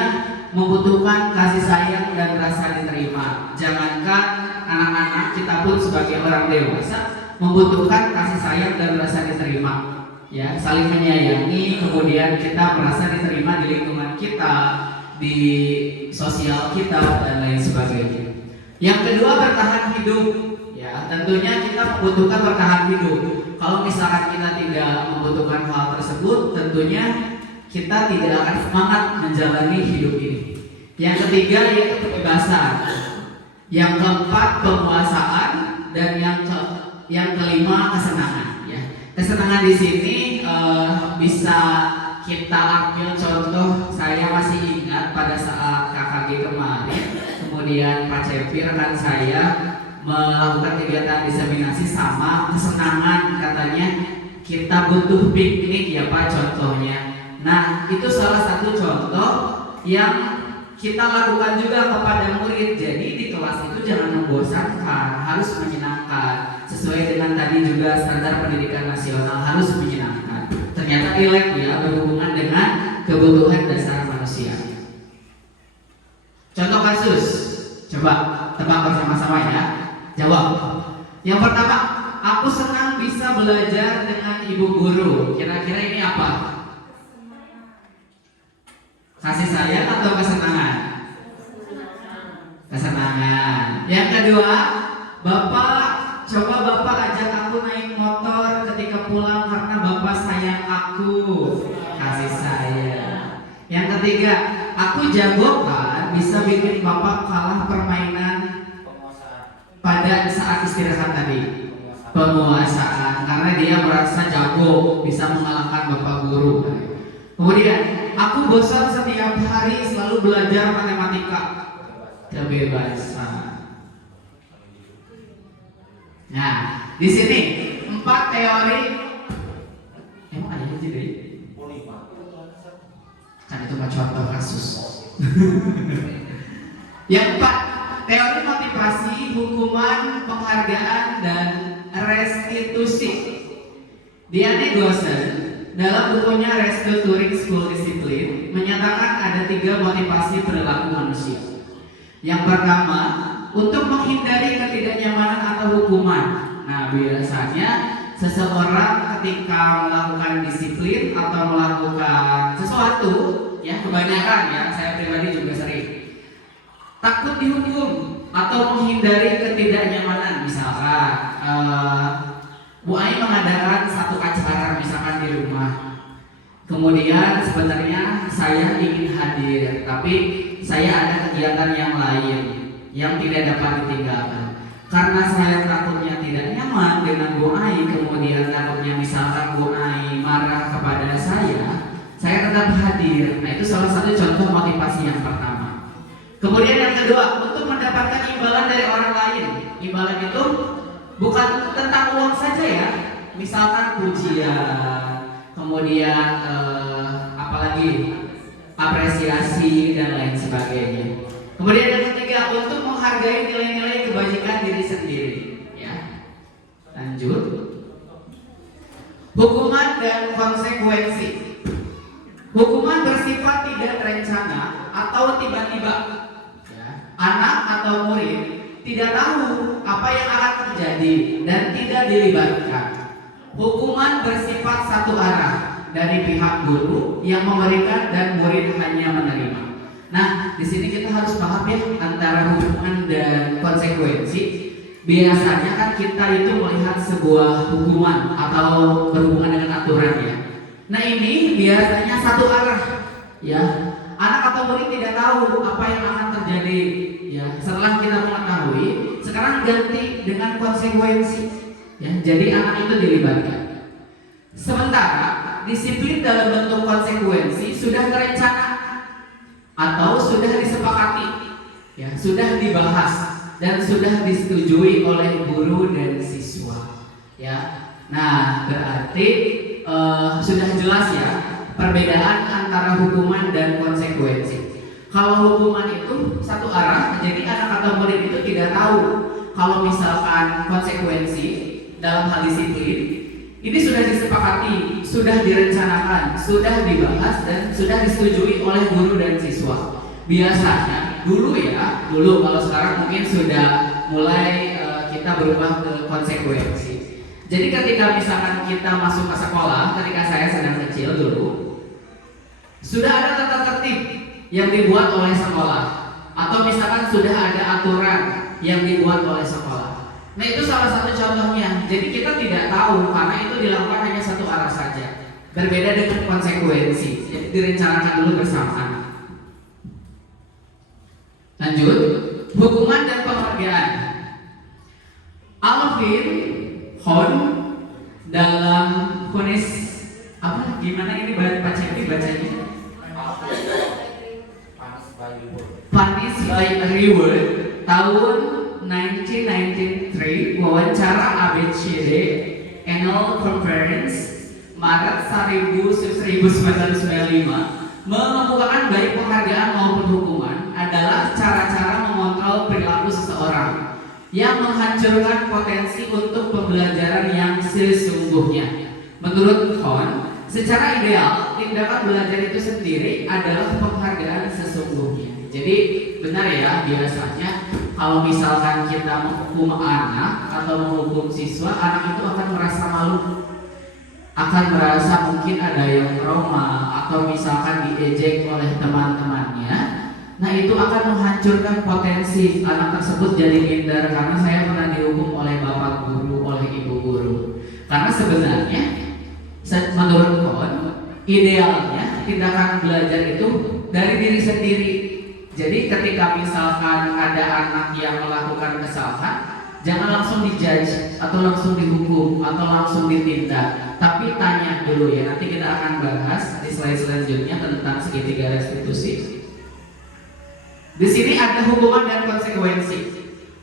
membutuhkan kasih sayang dan rasa diterima. Jangankan anak-anak, kita pun sebagai orang dewasa membutuhkan kasih sayang dan rasa diterima. Ya, saling menyayangi, kemudian kita merasa diterima di lingkungan kita, di sosial kita dan lain sebagainya. Yang kedua, bertahan hidup. Ya, tentunya kita membutuhkan bertahan hidup. Kalau misalkan kita tidak membutuhkan hal tersebut, tentunya kita tidak akan semangat menjalani hidup ini. Yang ketiga yaitu kebebasan. Yang keempat, penguasaan, dan yang kelima kesenangan. Ya, kesenangan di sini bisa kita ambil contoh. Saya masih ingat pada saat KKG kemarin, kemudian Pak Cepi rekan saya melakukan kegiatan diseminasi sama kesenangan, katanya kita butuh piknik ya Pak contohnya. Nah, itu salah satu contoh yang kita lakukan juga kepada murid. Jadi di kelas itu jangan membosankan, harus menyenangkan. Sesuai dengan tadi juga standar pendidikan nasional, harus menyenangkan. Ternyata relate ya, berhubungan dengan kebutuhan dasar manusia. Contoh kasus, coba tebak bersama-sama ya. Jawab. Yang pertama, aku senang bisa belajar dengan ibu guru. Kira-kira ini apa? Kasih sayang atau kesenangan? Kesenangan. Yang kedua, coba Bapak ajak aku naik motor ketika pulang karena Bapak sayang aku. Kasih sayang. Yang ketiga, aku jago kan bisa bikin Bapak kalah permainan pada saat istirahat tadi. Penguasaan, karena dia merasa jago bisa mengalahkan Bapak guru. Kemudian, aku bosan setiap hari selalu belajar matematika. Kebebasan. Nah, di sini 4 4 teori. Emang ada yang jadi? Kan itu mah contoh kasus. Yang 4, teori motivasi, hukuman, penghargaan, dan restitusi. Diane Gossen dalam bukunya Restructuring School Discipline menyatakan ada 3 motivasi perilaku manusia. Yang pertama, untuk menghindari ketidaknyamanan atau hukuman. Nah, biasanya seseorang ketika melakukan disiplin atau melakukan sesuatu, ya kebanyakan ya, saya pribadi juga sering takut dihukum atau menghindari ketidaknyamanan. Misalkan Bu Ai mengadakan satu acara misalkan di rumah, kemudian sebenarnya saya ingin hadir, tapi saya ada kegiatan yang lain yang tidak dapat ditinggalkan. Karena saya takutnya tidak nyaman dengan Bu Ai, kemudian takutnya misalkan Bu Ai marah kepada saya tetap hadir. Nah, itu salah satu contoh motivasi yang pertama. Kemudian yang kedua, untuk mendapatkan imbalan dari orang lain. Imbalan itu bukan tentang uang saja ya, misalkan pujian, kemudian apalagi apresiasi dan lain sebagainya. Kemudian yang ketiga, untuk menghargai nilai-nilai kebajikan diri sendiri. Ya, lanjut. Hukuman dan konsekuensi. Hukuman bersifat tidak terencana atau tiba-tiba. Ya. Anak atau murid tidak tahu apa yang akan terjadi dan tidak dilibatkan. Hukuman bersifat satu arah dari pihak guru yang memberikan dan murid hanya menerima. Nah, di sini kita harus paham ya antara hukuman dan konsekuensi. Biasanya kan kita itu melihat sebuah hukuman atau berhubungan dengan aturan ya. Nah, ini biasanya satu arah ya. Anak atau murid tidak tahu apa yang akan terjadi ya. Setelah kita mengetahui, sekarang ganti dengan konsekuensi ya. Jadi anak itu dilibatkan. Sementara disiplin dalam bentuk konsekuensi sudah terencana atau sudah disepakati ya, sudah dibahas dan sudah disetujui oleh guru dan siswa ya. Nah, berarti sudah jelas ya perbedaan antara hukuman dan konsekuensi. Kalau hukuman itu satu arah, jadi anak atau murid itu tidak tahu. Kalau misalkan konsekuensi dalam hal disiplin ini sudah disepakati, sudah direncanakan, sudah dibahas dan sudah disetujui oleh guru dan siswa. Biasanya dulu kalau sekarang mungkin sudah mulai kita berubah ke konsekuensi. Jadi ketika misalkan kita masuk ke sekolah, ketika saya sedang kecil dulu, sudah ada tata tertib yang dibuat oleh sekolah, atau misalkan sudah ada aturan yang dibuat oleh sekolah. Nah, itu salah satu contohnya. Jadi kita tidak tahu karena itu dilakukan hanya satu arah saja. Berbeda dengan konsekuensi. Jadi direncanakan dulu bersamaan. Lanjut, hukuman dan penghargaan. Alvin Hon dalam vonis apa? Gimana ini bacanya? Punish by Reward tahun 1993, wawancara ABCD Annual Conference Maret 1995 mengemukakan baik penghargaan maupun hukuman adalah cara-cara mengontrol perilaku seseorang yang menghancurkan potensi untuk pembelajaran yang sesungguhnya. Menurut Kohn, secara ideal tindakan belajar itu sendiri adalah penghargaan sesungguhnya. Jadi benar ya, biasanya kalau misalkan kita menghukum anak atau menghukum siswa, anak itu akan merasa malu, akan merasa mungkin ada yang trauma atau misalkan diejek oleh teman-temannya. Nah, itu akan menghancurkan potensi anak tersebut jadi minder karena saya pernah dihukum oleh bapak guru, oleh ibu guru. Karena sebenarnya menurut Kohn, idealnya tindakan belajar itu dari diri sendiri. Jadi ketika misalkan ada anak yang melakukan kesalahan, jangan langsung dijudge atau langsung dihukum atau langsung ditindak, tapi tanya dulu ya. Nanti kita akan bahas di slide selanjutnya tentang segitiga restitusi. Di sini ada hukuman dan konsekuensi.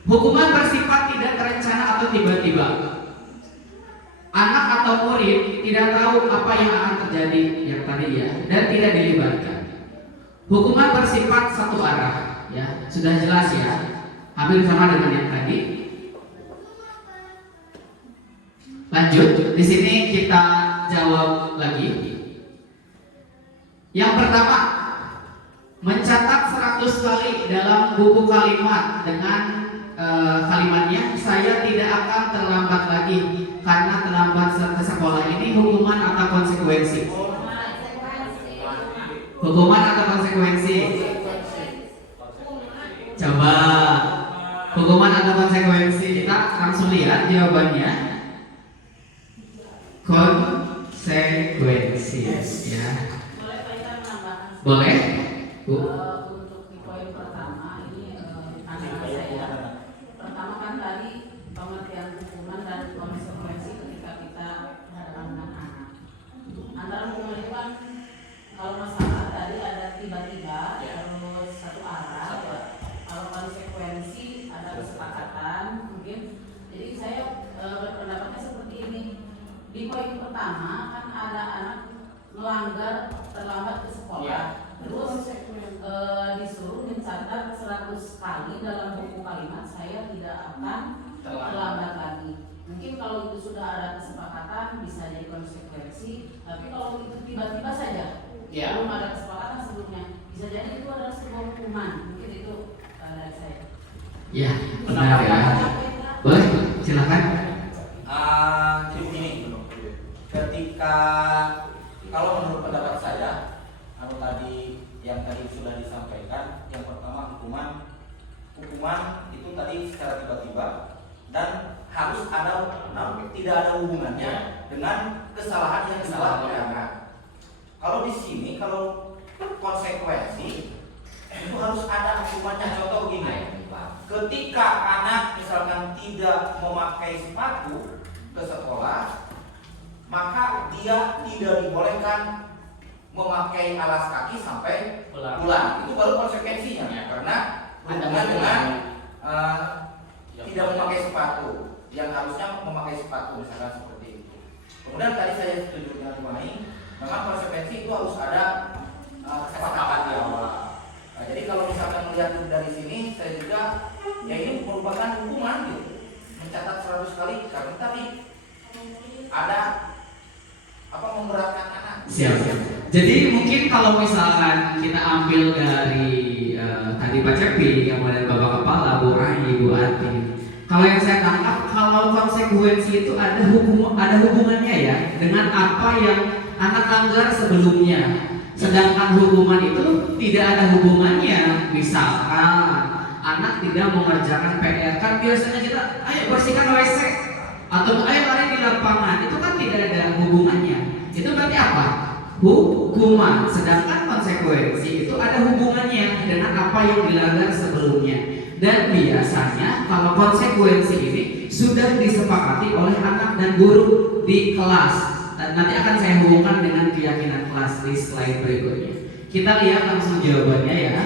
Hukuman bersifat tidak terencana atau tiba-tiba. tahu apa yang akan terjadi yang tadi ya, dan tidak dilibatkan. Hukuman bersifat satu arah, ya sudah jelas ya, hampir sama dengan yang tadi. Lanjut, di sini kita jawab lagi. Yang pertama, mencatat 100 kali dalam buku kalimat dengan kalimatnya saya tidak akan terlambat lagi karena terlambat ke sekolah ini hukuman atau konsekuensi? Hukuman atau konsekuensi? Coba hukuman atau konsekuensi, kita langsung lihat jawabannya. Konsekuensi ya. Boleh? Bu. Untuk di poin pertama ini pandangan saya. Pertama kan tadi pengertian hukuman dan konsekuensi ketika kita berhadapan dengan anak. Antara hukuman itu kan kalau masalah tadi ada tiba-tiba terus satu arah. Kalau konsekuensi ada kesepakatan mungkin. Jadi saya berpendapatnya seperti ini. Di poin pertama kan ada anak melanggar terlambat ke sekolah. Terus disuruh mencatat 100 kali dalam buku kalimat saya tidak akan terlambat lagi. Mungkin kalau itu sudah ada kesepakatan bisa jadi konsekuensi, tapi kalau itu tiba-tiba saja belum ada kesepakatan sebelumnya, bisa jadi itu adalah sebuah hukuman. Mungkin itu dari saya. Ya, benar ya. Boleh, silakan. Jadi begini, ketika kalau menurut pendapat saya, yang tadi sudah disampaikan, yang pertama hukuman itu tadi secara tiba-tiba dan harus tidak ada hubungannya dengan kesalahan yang dilakukan anak. Kalau di sini kalau konsekuensi itu harus ada hukumannya. Contoh begini, ketika anak misalkan tidak memakai sepatu ke sekolah, maka dia tidak dibolehkan memakai alas kaki sampai pulang. Itu baru konsekuensinya karena hubungan dengan tidak memakai sepatu yang harusnya memakai sepatu misalkan seperti itu. Kemudian tadi saya setuju dengan Mai, memang konsekuensi itu harus ada kesepakatan di awal. Nah, jadi kalau misalkan melihat dari sini, saya juga ya ini merupakan hukuman gitu, mencatat 100 kali karena tadi ada memberatkan anak. Siap. Jadi mungkin kalau misalkan kita ambil dari tadi Pak Cepi, kemudian Bapak Kepala, Bu Ayi, Bu Ati. Kalau yang saya tangkap, kalau konsekuensi itu ada hubungannya ya dengan apa yang anak langgar sebelumnya. Sedangkan hukuman itu tidak ada hubungannya. Misalkan anak tidak mengerjakan PR, kan biasanya kita ayo bersihkan WC atau ayo lari di lapangan, itu kan tidak ada hubungannya. Itu berarti apa? Hukuman. Sedangkan konsekuensi itu ada hubungannya dengan apa yang dilanggar sebelumnya. Dan biasanya kalau konsekuensi ini sudah disepakati oleh anak dan guru di kelas. Dan nanti akan saya hubungkan dengan keyakinan kelas di slide berikutnya. Kita lihat langsung jawabannya ya.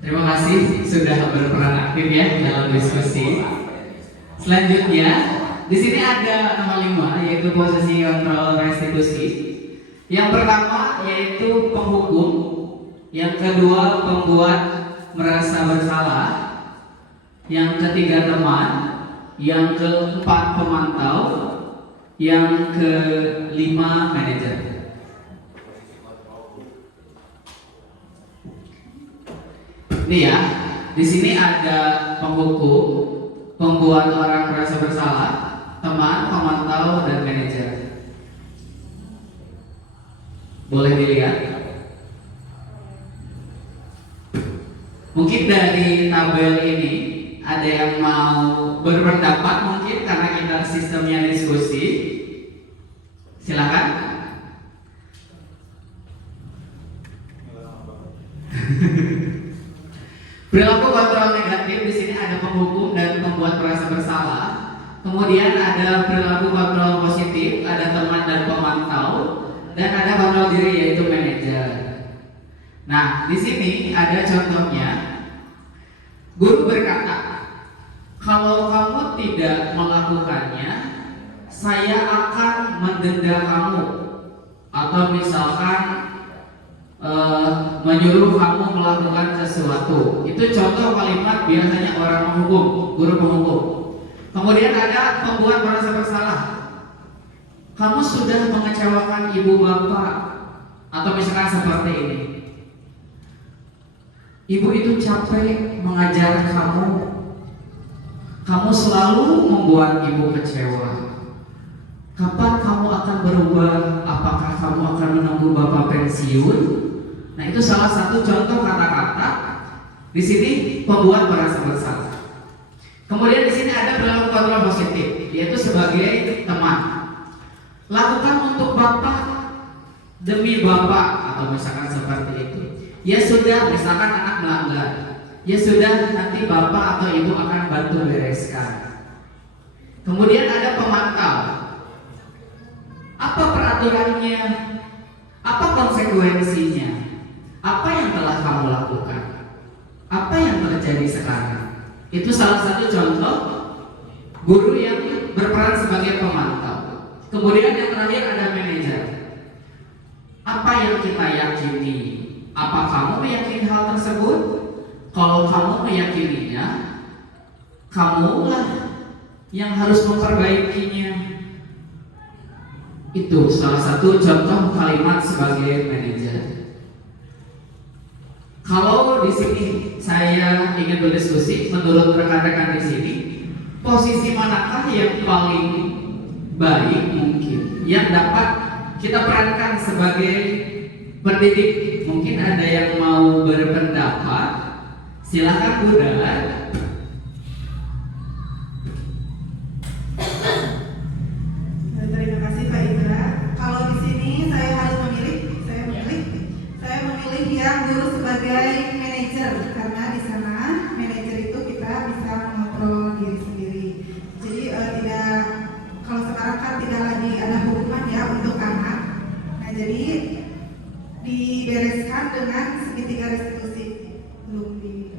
Terima kasih sudah berperan aktif ya dalam diskusi. Selanjutnya, di sini ada nomor 5 yaitu posisi kontrol restitusi. Yang pertama yaitu penghukum, yang kedua pembuat merasa bersalah, yang ketiga teman, yang keempat pemantau, yang kelima manajer. Ini ya, di sini ada penghukum, pembuat orang merasa bersalah, teman, pemantau, dan manajer. Boleh dilihat. Mungkin dari tabel ini ada yang mau berpendapat mungkin karena kita sistemnya diskusi. Silakan. Perilaku kontrol negatif di sini ada penghukum dan pembuat merasa bersalah. Kemudian ada perilaku kontrol positif, ada teman dan pemantau, dan ada kontrol diri yaitu manajer. Nah, di sini ada contohnya. Guru berkata, kalau kamu tidak melakukannya, saya akan mendenda kamu. Atau misalkan menyuruh kamu melakukan sesuatu. Itu contoh kalimat biasanya orang menghukum, guru menghukum. Kemudian ada pembuat merasa bersalah. Kamu sudah mengecewakan ibu bapak, atau misalkan seperti ini. Ibu itu capek mengajar kamu. Kamu selalu membuat ibu kecewa. Kapan kamu akan berubah? Apakah kamu akan menunggu bapak pensiun? Nah, itu salah satu contoh kata-kata. Di sini pembuat merasa bersalah. Kemudian di sini ada perilaku kontrol positif, yaitu sebagai teman. Lakukan untuk bapak demi bapak, atau misalkan seperti itu. Ya sudah, misalkan anak melanggar. Ya sudah, nanti bapak atau ibu akan bantu bereskan. Kemudian ada pemantau. Apa peraturannya? Apa konsekuensinya? Apa yang telah kamu lakukan? Apa yang terjadi sekarang? Itu salah satu contoh guru yang berperan sebagai pemantau. Kemudian yang terakhir ada manajer. Apa yang kita yakini? Apa kamu meyakini hal tersebut? Kalau kamu meyakininya, kamulah yang harus memperbaikinya. Itu salah satu contoh kalimat sebagai manajer. Kalau di sini saya ingin berdiskusi, menurut rekan-rekan di sini, posisi manakah yang paling baik mungkin yang dapat kita perankan sebagai pendidik? Mungkin ada yang mau berpendapat, silakan Bunda. Terima kasih Pak Indra. Kalau di sini saya harus memilih, saya memilih yang guru sebagai manajer, karena di sana manajer itu kita bisa mengontrol diri sendiri. Jadi tidak, kalau sekarang kan tidak lagi ada hukuman ya untuk anak. Nah jadi dibereskan dengan segitiga restitusi. Belum di.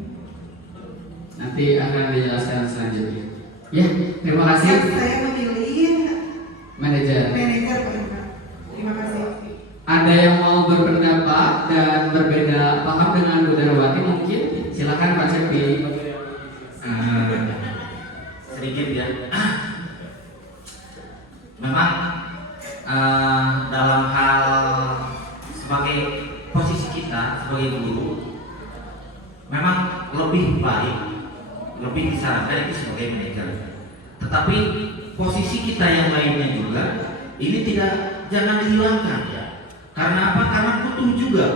Nanti akan dijelaskan selanjutnya. Ya, terima kasih. Saya memilih Manajer. Pak Indra. Terima kasih. Ada yang mau berpendapat dan berbeda paham dengan Bu Darwati mungkin? Silakan Pak Cepi. Sedikit ya. Memang dalam hal sebagai posisi kita sebagai guru, memang lebih baik, lebih disarankan itu sebagai manajer. Tetapi posisi kita yang lainnya juga ini jangan dihilangkan ya. Karena apa? Karena butuh juga.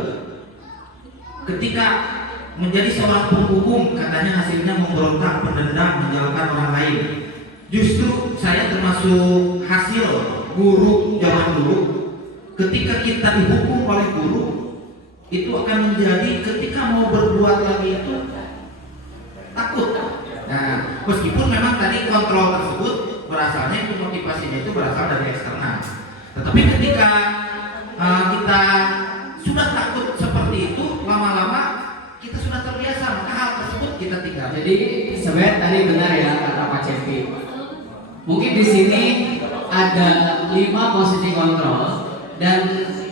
Ketika menjadi seorang penghukum, katanya hasilnya memberontak, berdendam, menjauhkan orang lain. Justru saya termasuk hasil guru zaman dulu. Ketika kita dihukum oleh guru, itu akan menjadi ketika mau berbuat lagi itu takut. Nah, meskipun memang tadi kontrol tersebut berasalnya itu motivasinya itu berasal dari eksternal. Tetapi ketika kita sudah takut seperti itu, lama-lama kita sudah terbiasa, maka hal tersebut kita tinggal. Jadi sebenarnya tadi benar ya kata Pak Cepi. Mungkin di sini ada 5 posisi kontrol dan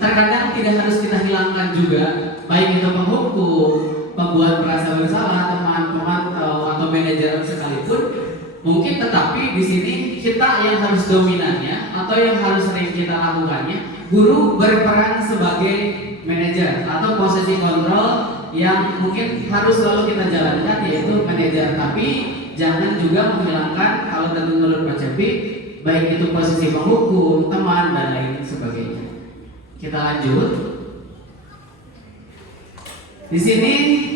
terkadang tidak harus kita hilangkan juga, baik itu penghukum, pembuat merasa bersalah, teman pemantau atau manajer sekalipun. Mungkin tetapi di sini kita yang harus dominannya atau yang harus sering kita lakukannya, guru berperan sebagai manajer atau posisi kontrol yang mungkin harus selalu kita jalankan, yaitu manajer. Tapi jangan juga menghilangkan, kalau menurut Pak Cepi, baik itu posisi penghukum, teman dan lain sebagainya. Kita lanjut. Di sini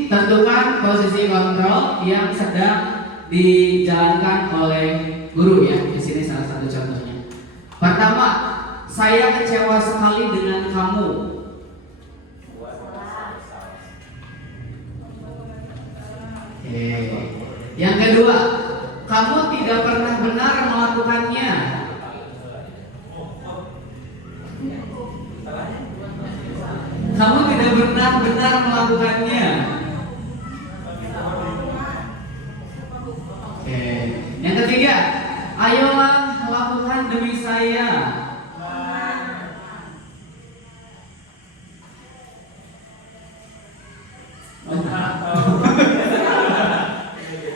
tentukan posisi kontrol yang sedang dijalankan oleh guru ya. Di sini salah satu contohnya. Pertama, saya kecewa sekali dengan kamu. Yang kedua, kamu tidak pernah benar melakukannya. Kamu tidak benar-benar melakukannya? Oke. Yang ketiga, ayolah lakukan demi saya.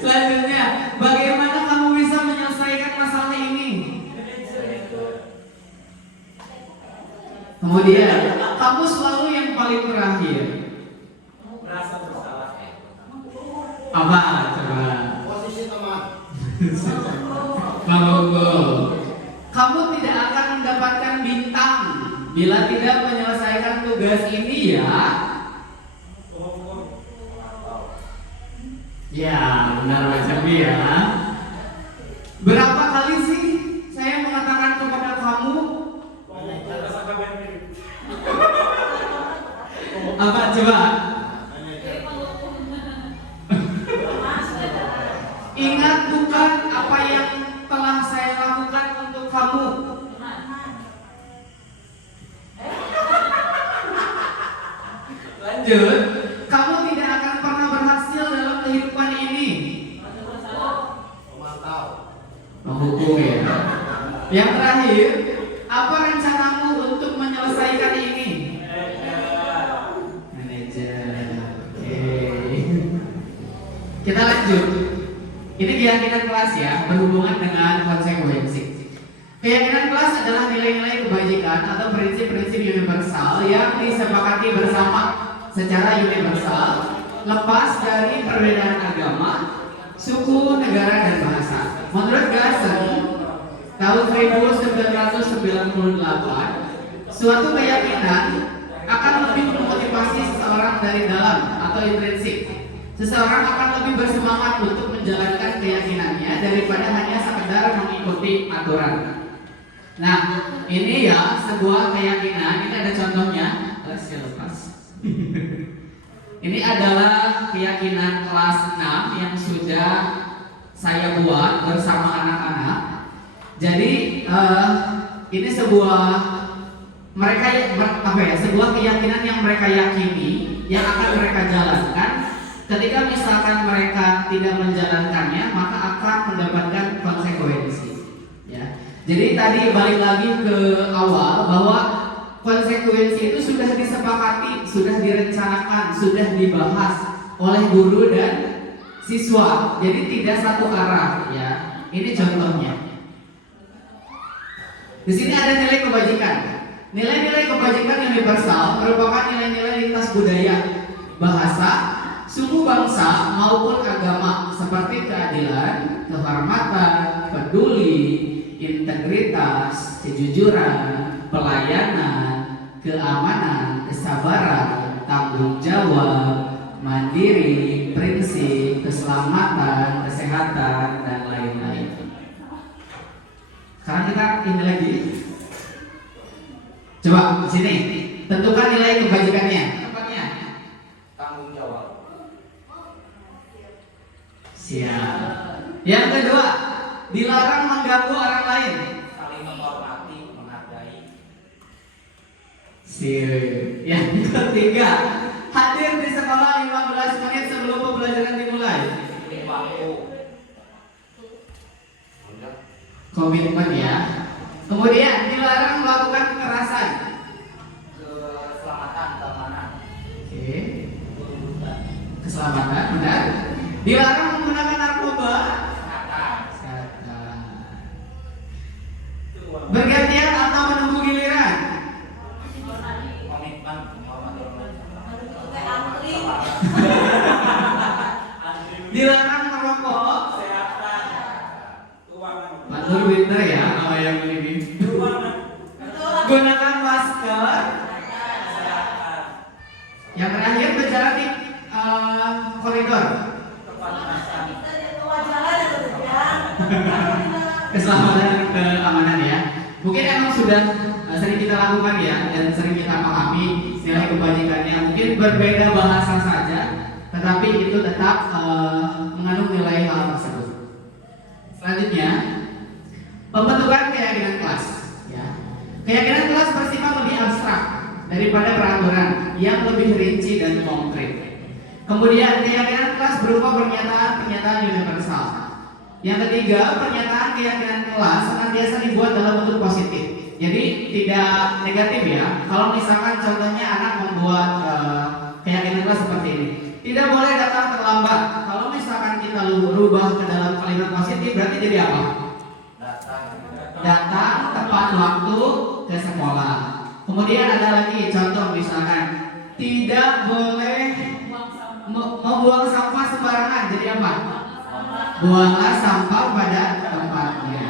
Selanjutnya, bagaimana kamu bisa menyelesaikan masalah ini? Kemudian, kamu selalu yang paling terakhir. Apa? Coba. Posisi teman. Kamu tidak akan mendapatkan bintang bila tidak menyelesaikan tugas ini ya. Ya, benar macam ya. Berapa kali sih saya mengatakan kepada kamu? Apa coba? Ingat bukan apa yang telah saya lakukan untuk kamu. Lanjut, kamu tidak akan pernah berhasil dalam kehidupan ini. Menghukum ya. Yang terakhir, apa rencanamu untuk menyelesaikan ini? Manajer. Oke. Kita lanjut. Ini keyakinan kelas ya, berhubungan dengan konsekuensi. Keyakinan kelas adalah nilai-nilai kebajikan atau prinsip-prinsip universal yang disepakati bersama secara universal, lepas dari perbedaan agama, suku, negara, dan bahasa. Menurut Gassen, tahun 1998, suatu keyakinan akan lebih memotivasi seseorang dari dalam atau intrinsik. Seseorang akan lebih bersemangat untuk menjalankan keyakinannya daripada hanya sekedar mengikuti aturan. Nah, ini ya sebuah keyakinan. Ini ada contohnya. Lepas. Ini adalah keyakinan kelas 6 yang sudah saya buat bersama anak-anak. Jadi ini sebuah sebuah keyakinan yang mereka yakini, yang akan mereka jalankan. Ketika misalkan mereka tidak menjalankannya, maka akan mendapatkan konsekuensi. Ya. Jadi tadi balik lagi ke awal bahwa konsekuensi itu sudah disepakati, sudah direncanakan, sudah dibahas oleh guru dan siswa. Jadi tidak satu arah. Ya. Ini contohnya. Di sini ada nilai kebajikan. Nilai-nilai kebajikan universal merupakan nilai-nilai lintas budaya, bahasa, suku bangsa maupun agama seperti keadilan, kehormatan, peduli, integritas, kejujuran, pelayanan, keamanan, kesabaran, tanggung jawab, mandiri, prinsip, keselamatan, kesehatan, dan lain-lain. Sekarang kita ini lagi. Coba di sini tentukan nilai kebajikannya. Tempatnya Tanggung jawab. Siap. Yang kedua, dilarang mengganggu orang lain. Saling menghormati, menghargai. Siap. Yang ketiga, hadir di sekolah 15 menit sebelum pembelajaran dimulai. Disiplin waktu. Komitmen ya. Kemudian dilarang melakukan kekerasan. Keselamatan, keamanan. Oke. Keselamatan, benar. Dilarang menggunakan narkoba. Kesehatan. Bergantian atau menunggu giliran. Komitmen, menghormati orang lain. Dilarang merokok. Mantul winter ya, kalau yang ini. Gunakan masker. Yang terakhir berjalan di koridor. Keselamatan dan keamanan ya. Mungkin emang sudah sering kita lakukan ya, dan sering kita pahami nilai kebajikannya. Mungkin berbeda bahasa saja, tetapi itu tetap mengandung nilai hal tersebut. Selanjutnya, pembentukan keyakinan kelas. Ya. Keyakinan kelas bersifat lebih abstrak daripada peraturan yang lebih rinci dan konkret. Kemudian keyakinan kelas berupa pernyataan universal. Yang ketiga, pernyataan keyakinan kelas senantiasa dibuat dalam bentuk positif. Jadi tidak negatif ya. Kalau misalkan contohnya anak membuat keyakinan kelas seperti ini, tidak boleh datang terlambat. Kalau misalkan kita rubah ke dalam kalimat positif, berarti jadi apa? Datang tepat waktu ke sekolah. Kemudian ada lagi contoh misalkan tidak boleh membuang sampah sembarangan. Jadi apa? Buanglah sampah pada tempatnya.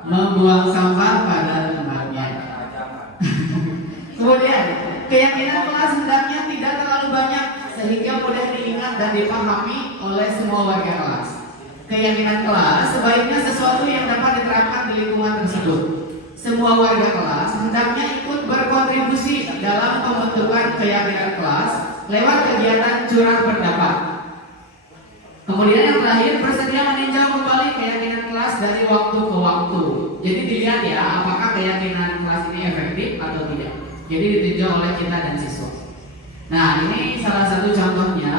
Membuang sampah pada tempatnya. Kemudian keyakinan kelas hendaknya tidak terlalu banyak sehingga mudah diingat dan dipahami oleh semua warga kelas. Keyakinan kelas sebaiknya sesuatu yang dapat diterapkan di lingkungan tersebut. Semua warga kelas hendaknya ikut berkontribusi dalam pembentukan keyakinan kelas lewat kegiatan curah pendapat. Kemudian yang terakhir, bersedia meninjau kembali keyakinan kelas dari waktu ke waktu. Jadi dilihat ya, apakah keyakinan kelas ini efektif atau tidak. Jadi ditinjau oleh kita dan siswa. Nah, ini salah satu contohnya.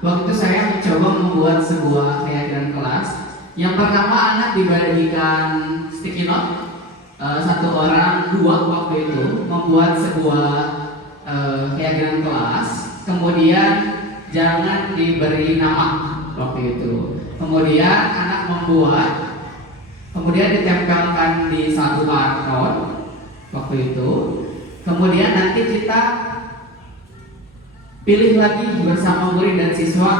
Waktu saya mencoba membuat sebuah keyakinan kelas. Yang pertama, anak dibagikan sticky note. Satu orang, dua waktu itu membuat sebuah keyakinan kelas. Kemudian jangan diberi nama waktu itu. Kemudian anak membuat, kemudian ditempelkan di satu karton waktu itu. Kemudian nanti kita pilih lagi bersama murid dan siswa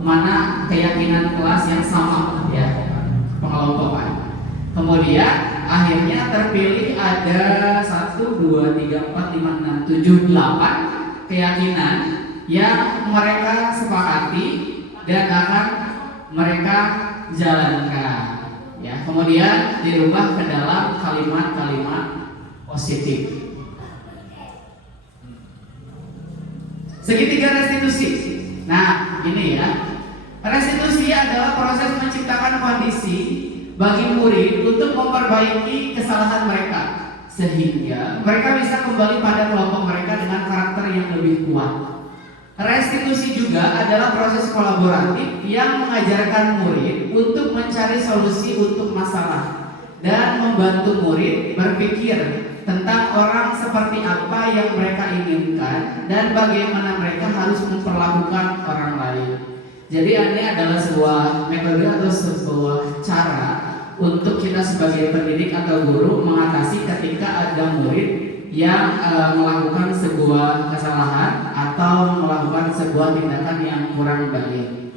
mana keyakinan kelas yang sama ya, pengelompokan. Kemudian akhirnya terpilih ada 1, 2, 3, 4, 5, 6, 7, 8 keyakinan yang mereka sepakati dan akan mereka jalankan ya. Kemudian dirubah ke dalam kalimat-kalimat positif. Segitiga restitusi. Nah, ini ya. Restitusi adalah proses menciptakan kondisi bagi murid untuk memperbaiki kesalahan mereka sehingga mereka bisa kembali pada kelompok mereka dengan karakter yang lebih kuat. Restitusi juga adalah proses kolaboratif yang mengajarkan murid untuk mencari solusi untuk masalah dan membantu murid berpikir tentang orang seperti apa yang mereka inginkan dan bagaimana mereka harus memperlakukan orang lain. Jadi ini adalah sebuah metode atau sebuah cara untuk kita sebagai pendidik atau guru mengatasi ketika ada murid yang melakukan sebuah kesalahan atau melakukan sebuah tindakan yang kurang baik.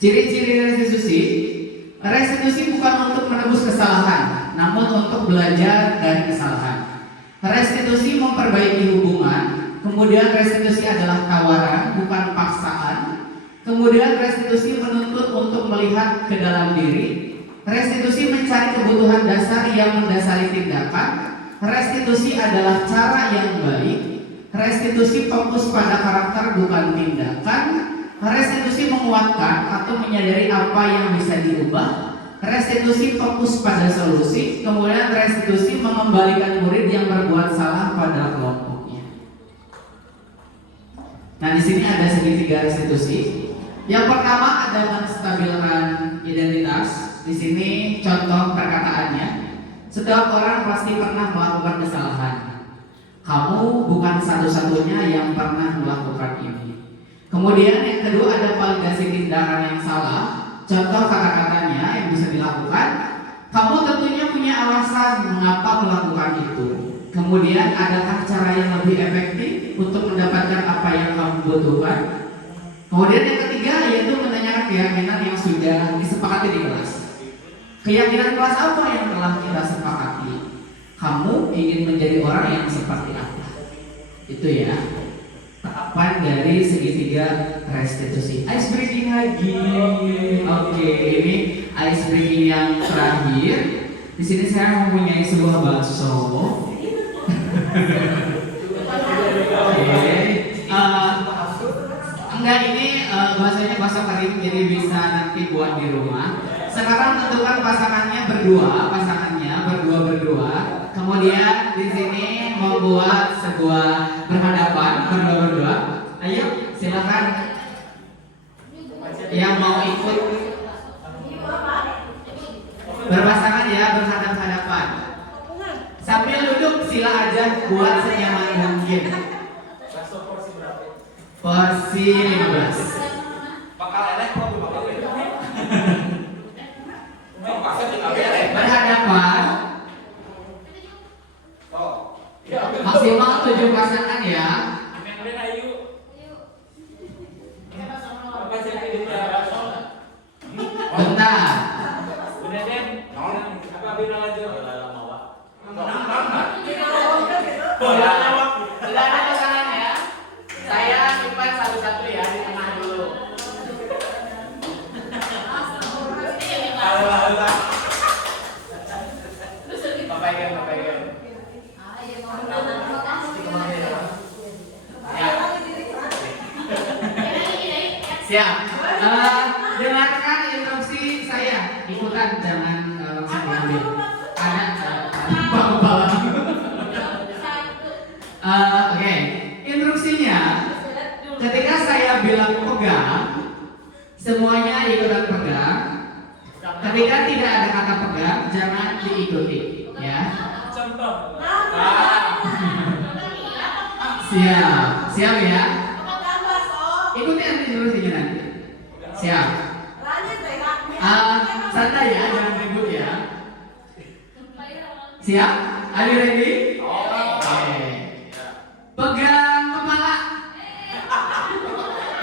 Ciri-ciri restitusi. Restitusi bukan untuk menebus kesalahan, namun untuk belajar dari kesalahan. Restitusi memperbaiki hubungan. Kemudian restitusi adalah tawaran, bukan paksaan. Kemudian restitusi menuntut untuk melihat ke dalam diri. Restitusi mencari kebutuhan dasar yang mendasari tindakan. Restitusi adalah cara yang baik. Restitusi fokus pada karakter bukan tindakan. Restitusi menguatkan atau menyadari apa yang bisa diubah. Restitusi fokus pada solusi. Kemudian restitusi mengembalikan murid yang berbuat salah pada kelompoknya. Nah, di sini ada segitiga restitusi. Yang pertama ada menstabilkan identitas. Di sini contoh perkataannya. Setiap orang pasti pernah melakukan kesalahan. Kamu bukan satu-satunya yang pernah melakukan ini. Kemudian yang kedua ada validasi tindakan yang salah. Contoh kata-katanya yang bisa dilakukan. Kamu tentunya punya alasan mengapa melakukan itu. Kemudian adakah cara yang lebih efektif untuk mendapatkan apa yang kamu butuhkan? Kemudian yang ketiga yaitu menanyakan keyakinan yang sudah disepakati di kelas. Keyakinan kelas apa yang telah kita sepakati? Kamu ingin menjadi orang yang seperti apa? Itu ya. Tahapan dari segitiga restitusi. Ice breaking lagi. Oke, ini ice breaking yang terakhir. Di sini saya mempunyai sebuah bakso. Oke. Enggak, ini bahasanya bakso kering, jadi bisa nanti buat di rumah. Sekarang tentukan pasangannya berdua. Kemudian di sini membuat gua berhadapan berdua. Ayo silakan yang mau ikut berpasangan ya, berhadap-hadapan. Sambil duduk sila aja buat senyaman mungkin. Porsi 15. Berhadapan maksimal 7 pasangan ya. Bentar. Sudah ada pasangan ya. Saya simpan satu-satu ya di tengah dulu. Bapak Ibu. Siap. Dengarkan instruksi saya. Ikutan, jangan langsung diambil. Oke. Instruksinya, ketika saya bilang pegang, semuanya ikutan pegang. Ketika tidak ada kata pegang, jangan diikuti, ya. Siap ya. Ikuti instruksinya nanti. Siap. Santai ya, jangan ribut ya. Siap? Are you ready? Oke. Pegang kepala.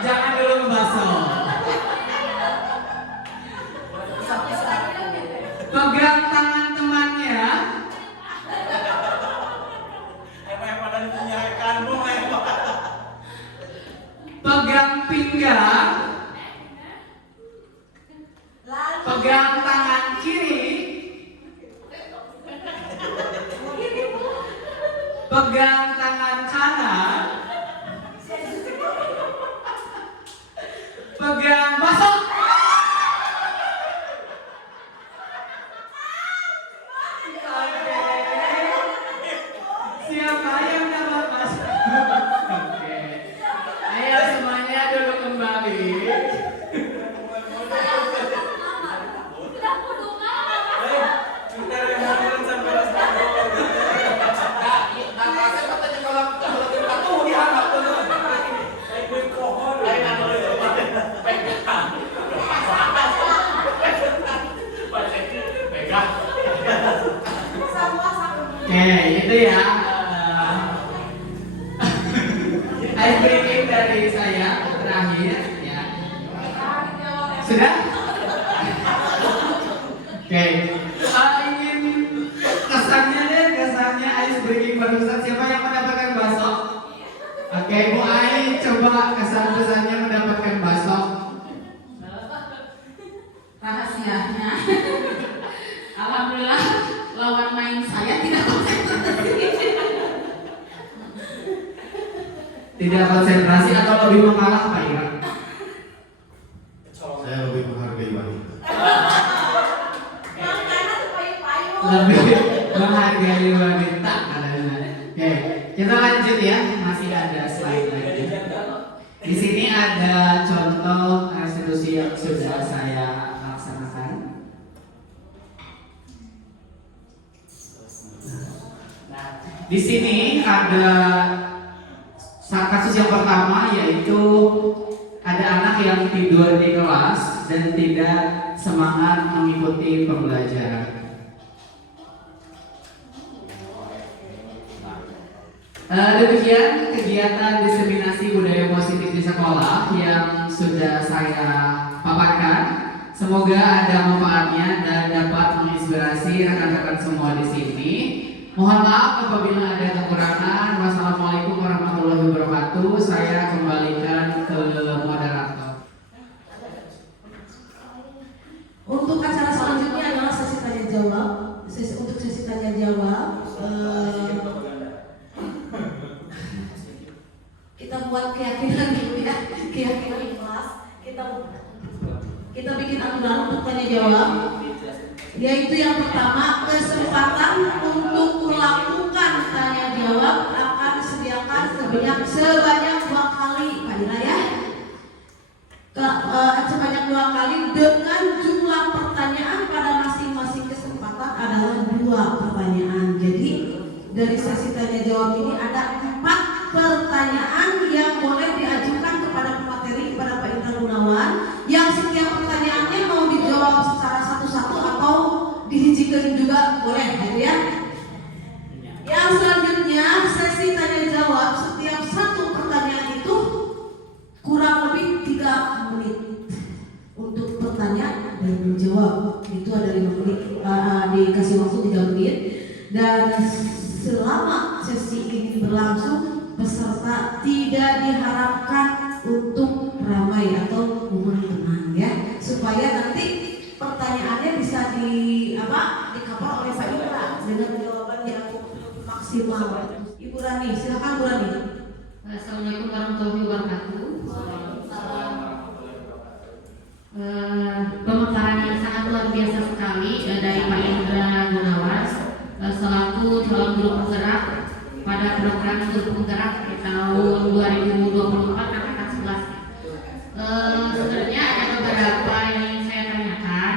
Jangan dulu ngebasok. Pegang tangan temannya. Pegang pinggang. Pegang tangan kiri. Pegang tangan kanan. Pegang basok. Siapa yang dapat basok? Oke. Ayo semuanya duduk kembali. Oke, itu ya ice breaking dari saya terakhir ya. Sudah? Oke. Ingin kesannya ice breaking barusan, siapa yang mendapatkan bakso? Oke, Bu Ai coba kesan-kesannya mendapatkan bakso. Rahasianya, alhamdulillah lawan main saya tidak konsentrasi. Tidak konsentrasi atau lebih mengalah Pak Ira? Saya lebih menghargai wanita. Lebih menghargai wanita katanya. Oke, kita lanjut ya, masih ada slide lagi. Di sini ada contoh institusi yang sudah saya laksanakan. Nah, di sini ada kasus yang pertama, yaitu ada anak yang tidur di kelas dan tidak semangat mengikuti pembelajaran. Demikian kegiatan diseminasi budaya positif di sekolah yang sudah saya paparkan. Semoga ada manfaatnya dan dapat menginspirasi rekan-rekan semua di sini. Mohon maaf apabila ada kekurangan. Wassalamualaikum warahmatullahi wabarakatuh. Saya kembalikan ke moderator. Untuk acara selanjutnya adalah sesi tanya jawab. Untuk sesi tanya jawab, kita buat keyakinan dulu ya, keyakinan di kelas. Kita bikin aturan untuk tanya jawab, yaitu yang pertama, kesempatan untuk melakukan tanya jawab akan disediakan dari sesi tanya jawab ini ada 4 pertanyaan yang boleh diajukan kepada pemateri, kepada Pak Indra Gunawan, yang setiap pertanyaannya mau dijawab secara satu-satu atau dihijikan juga boleh, gitu ya. Yang selanjutnya sesi tanya jawab, setiap satu pertanyaan itu kurang lebih 3 menit untuk bertanya dan menjawab. Itu ada 5 menit, dikasih waktu 3 menit. Dan selama sesi ini berlangsung, peserta tidak diharapkan untuk ramai atau ngomong tenang ya, supaya nanti pertanyaannya bisa di-cover oleh Pak Indra dengan jawaban yang maksimal. Ibu Rani, silakan Bu Rani. Assalamualaikum warahmatullahi wabarakatuh. Pemaparan yang sangat luar biasa sekali dari Pak Indra Gunawan selaku calon guru penggerak pada program guru penggerak di tahun 2024 angkatan 11. Sebenarnya ada beberapa yang ingin saya tanyakan.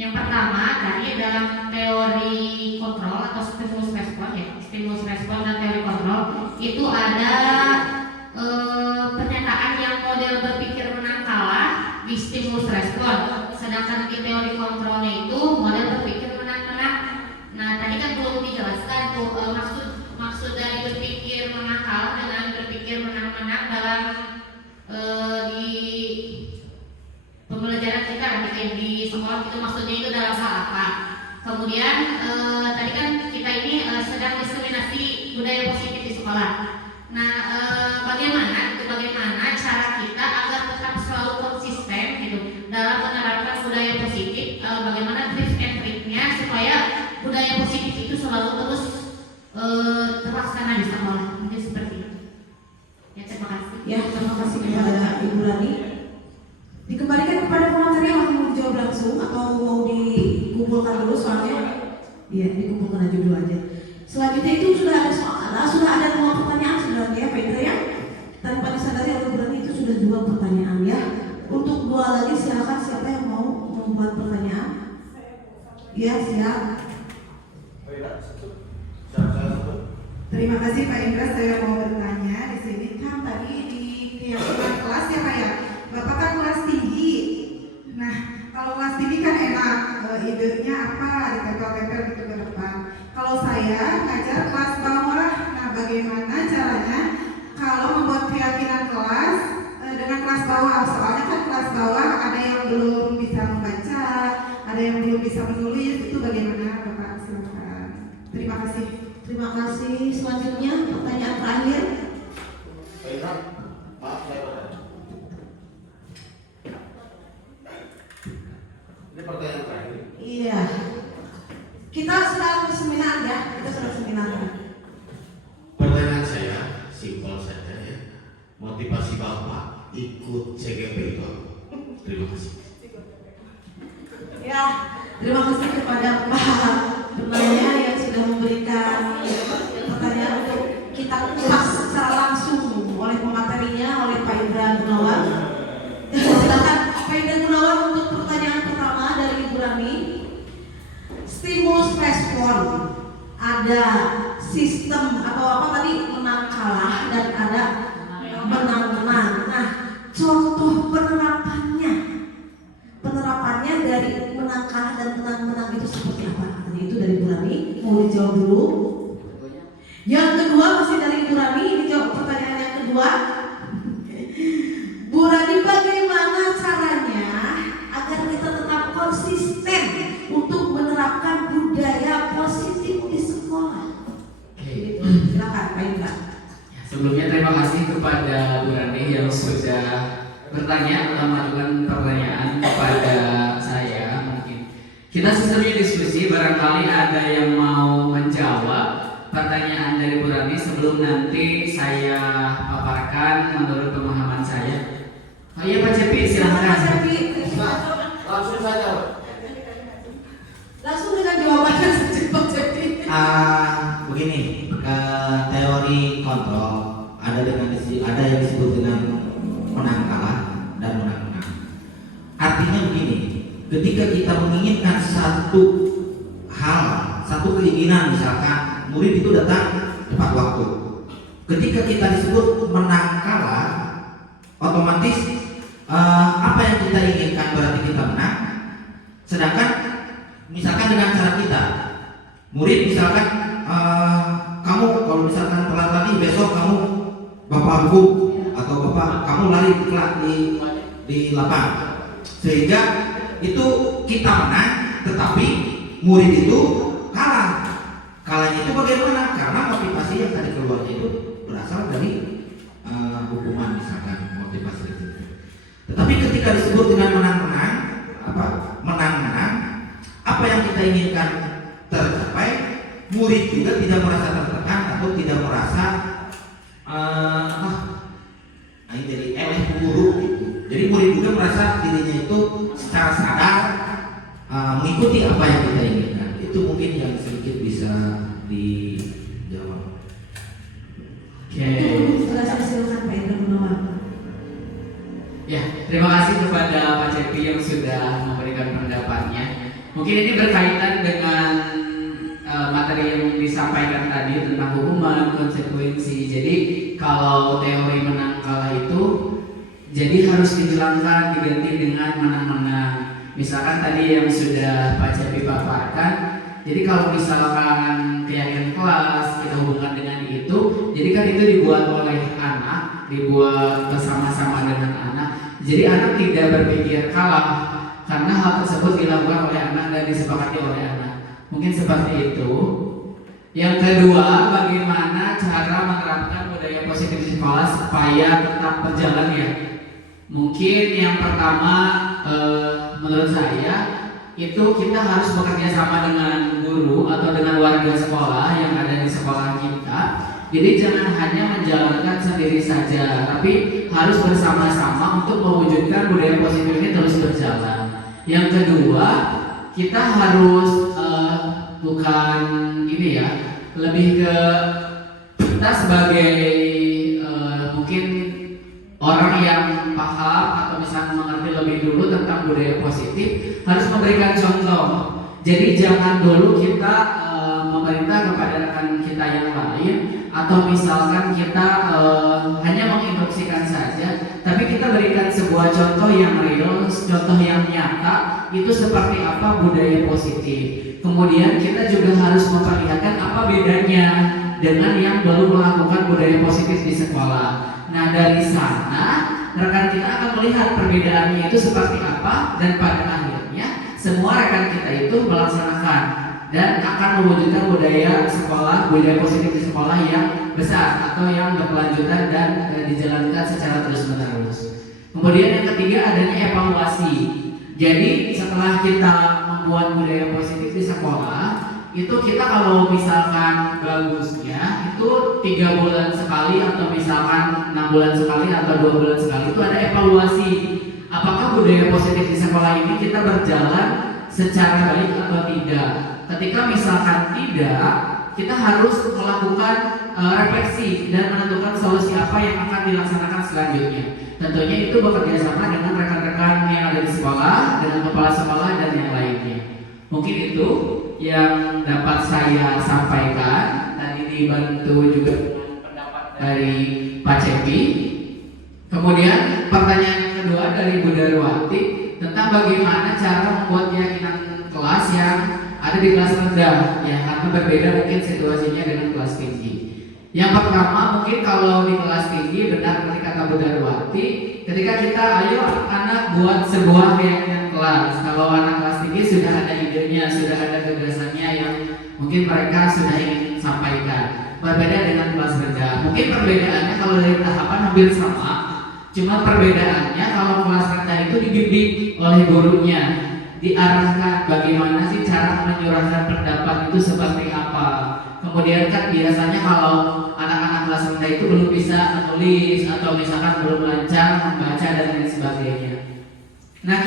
Yang pertama, tadi dalam teori kontrol atau stimulus respon ya, stimulus respon dan teori kontrol itu ada pernyataan yang model berpikir menang kalah di stimulus respon, sedangkan di teori kontrolnya itu model berpikir menang-menang. Nah, tadi kan belum dijelaskan tuh maksud dari berpikir menang kalah dengan berpikir menang-menang dalam di pembelajaran kita di sekolah itu maksudnya itu dalam hal apa. Kemudian tadi kan kita ini sedang diskriminasi budaya positif di sekolah. Nah, bagaimana cara kita agar tetap selalu konsisten gitu dalam menerapkan budaya positif, bagaimana tips and triknya supaya budaya positif itu selalu terus terlaksana di sekolah. Mungkin seperti itu. Ya, terima kasih. Ya, terima kasih kepada Ibu Rani. Dikembalikan kepada pemateri yang mau dijawab langsung atau mau dikumpulkan dulu soalnya? Iya, dikumpulkan aja dulu aja. Selanjutnya itu sudah ada 2 pertanyaan sebenarnya Pak Indra ya. Tanpa disadari oleh Bu Rani itu sudah 2 pertanyaan ya. Untuk 2 lagi silakan, siapa yang mau membuat pertanyaan? Ya, siap. Terima kasih Pak Indra, saya mau bertanya di sini kan tadi di keyakinan kelas ya Pak ya, Bapak kan kelas tinggi. Nah, kalau kelas tinggi kan enak, idenya apa ditempel-tempel gitu ke depan. Kalau saya ngajar kelas bawah, nah bagaimana caranya kalau membuat keyakinan kelas dengan kelas bawah? Soalnya kan kelas bawah ada yang belum bisa membaca, ada yang belum bisa menulis, itu bagaimana Bapak? Silakan. Terima kasih. Terima kasih. Selanjutnya pertanyaan terakhir. Ini pertanyaan terakhir. Iya. Kita sedang seminar ya. Pertanyaan saya simpel saja ya. Motivasi Bapak ikut CGP itu. Terima kasih. Ya, terima kasih kepada Pak penanya yang sudah memberikan pertanyaan untuk kita kupas secara langsung oleh pematerinya, oleh Pak Indra Gunawan. Silakan Pak Indra Gunawan untuk pertanyaan pertama dari Ibu Rani. Stimulus respon, ada sistem atau apa tadi, menang kalah dan ada menang-menang. Nah, contoh penerapannya dari menang kalah dan menang-menang itu seperti apa? Tadi itu dari Bu Rani, mau dijawab dulu. Yang kedua masih dari Bu Rani, ini jawab pertanyaan yang kedua. Bu Rani, bagaimana caranya agar kita tetap konsisten untuk menerapkan budaya positif di sekolah? Silakan Pak Indra. Sebelumnya terima kasih kepada Bu Rani yang sudah bertanya atau melakukan pertanyaan kepada saya. Mungkin kita sebenarnya diskusi, barangkali ada yang mau menjawab pertanyaan dari Bu Rani sebelum nanti saya paparkan menurut pemahaman saya. Oh iya Pak Cepi, silakan. Pak Cepi, Langsung saja. langsung dengan jawabannya saja Pak Cepi. Begini, teori kontrol ada yang disebut dengan menang kalah dan menang-menang. Artinya begini, ketika kita menginginkan satu hal, satu keinginan, misalkan murid itu datang tepat waktu. Ketika kita disebut menang kalah, otomatis apa yang kita inginkan berarti kita menang. Sedangkan misalkan dengan cara kita, murid misalkan kamu kalau misalkan telat lagi besok kamu bapak hukum atau bapak kamu lari di lapangan, sehingga itu kita menang, tetapi murid itu kalah. Kalahnya itu bagaimana? Karena motivasi yang tadi keluarnya itu berasal dari hukuman, misalkan motivasi itu. Tetapi ketika disebut dengan menang-menang, apa yang kita inginkan tercapai, murid juga tidak merasa tertekan atau tidak merasa ini jadi eleh guru gitu. Jadi murid juga merasa dirinya itu secara sadar mengikuti apa yang kita inginkan. Itu mungkin yang sedikit bisa dijawab. Oke. Silakan Pak Indra Gunawan. Ya, terima kasih kepada Pak Cepi yang sudah memberikan pendapatnya. Mungkin ini berkaitan dengan materi yang disampaikan tadi tentang hukuman, konsekuensi. Jadi kalau teori menang kalah itu jadi harus dihilangkan, diganti dengan menang-menang. Misalkan tadi yang sudah Pak Cepi paparkan, jadi kalau misalkan keyakinan kelas kita hubungkan dengan itu, jadi kan itu dibuat oleh anak, dibuat bersama-sama dengan anak. Jadi anak tidak berpikir kalah karena hal tersebut dilakukan oleh anak dan disepakati oleh anak. Mungkin seperti itu. Yang kedua, bagaimana cara menerapkan budaya positif di sekolah supaya tetap berjalan ya? Mungkin yang pertama menurut saya itu kita harus bekerja sama dengan guru atau dengan warga sekolah yang ada di sekolah kita. Jadi jangan hanya menjalankan sendiri saja, tapi harus bersama-sama untuk mewujudkan budaya positif ini terus berjalan. Yang kedua, kita harus bukan ini ya, lebih ke kita sebagai mungkin orang yang paham atau misalnya mengerti lebih dulu tentang budaya positif harus memberikan contoh. Jadi jangan dulu kita memerintah kepada rekan kita yang lain atau misalkan kita hanya menginstruksikan saja, tapi kita berikan sebuah contoh yang real, contoh yang nyata itu seperti apa budaya positif. Kemudian kita juga harus memperlihatkan apa bedanya dengan yang belum melakukan budaya positif di sekolah. Nah dari sana rekan kita akan melihat perbedaannya itu seperti apa, dan pada akhirnya semua rekan kita itu melaksanakan dan akan mewujudkan budaya sekolah, budaya positif di sekolah yang besar atau yang berkelanjutan dan dijalankan secara terus-menerus. Kemudian yang ketiga adanya evaluasi. Jadi setelah kita membuat budaya positif di sekolah, itu kita kalau misalkan bagusnya itu 3 bulan sekali atau misalkan 6 bulan sekali atau 2 bulan sekali itu ada evaluasi. Apakah budaya positif di sekolah ini kita berjalan secara baik atau tidak? Ketika misalkan tidak, kita harus melakukan refleksi dan menentukan solusi apa yang akan dilaksanakan selanjutnya. Tentunya itu bekerja sama dengan rekan-rekan yang ada di sekolah, dengan kepala sekolah dan yang lainnya. Mungkin itu yang dapat saya sampaikan. Tadi dibantu juga dengan pendapat dari Pak Cepi. Kemudian pertanyaan yang kedua dari Bu Darwati tentang bagaimana cara membuat keyakinan kelas yang ada di kelas rendah, ya karena berbeda mungkin situasinya dengan kelas tinggi. Yang pertama mungkin kalau di kelas tinggi benar seperti kata Bu Darwati, ketika kita ayo anak buat sebuah keyakinan kelas. Kalau anak kelas tinggi sudah ada idenya, sudah ada gagasannya yang mungkin mereka sudah ingin sampaikan. Berbeda dengan kelas rendah. Mungkin perbedaannya kalau dari tahapan hampir sama, cuma perbedaannya kalau kelas rendah itu dibimbing oleh gurunya, diarahkan bagaimana sih cara menyurahkan pendapat itu seperti apa. Kemudian kan biasanya kalau anak-anak kelas rendah itu belum bisa menulis atau misalkan belum lancar membaca dan lain sebagainya. Nah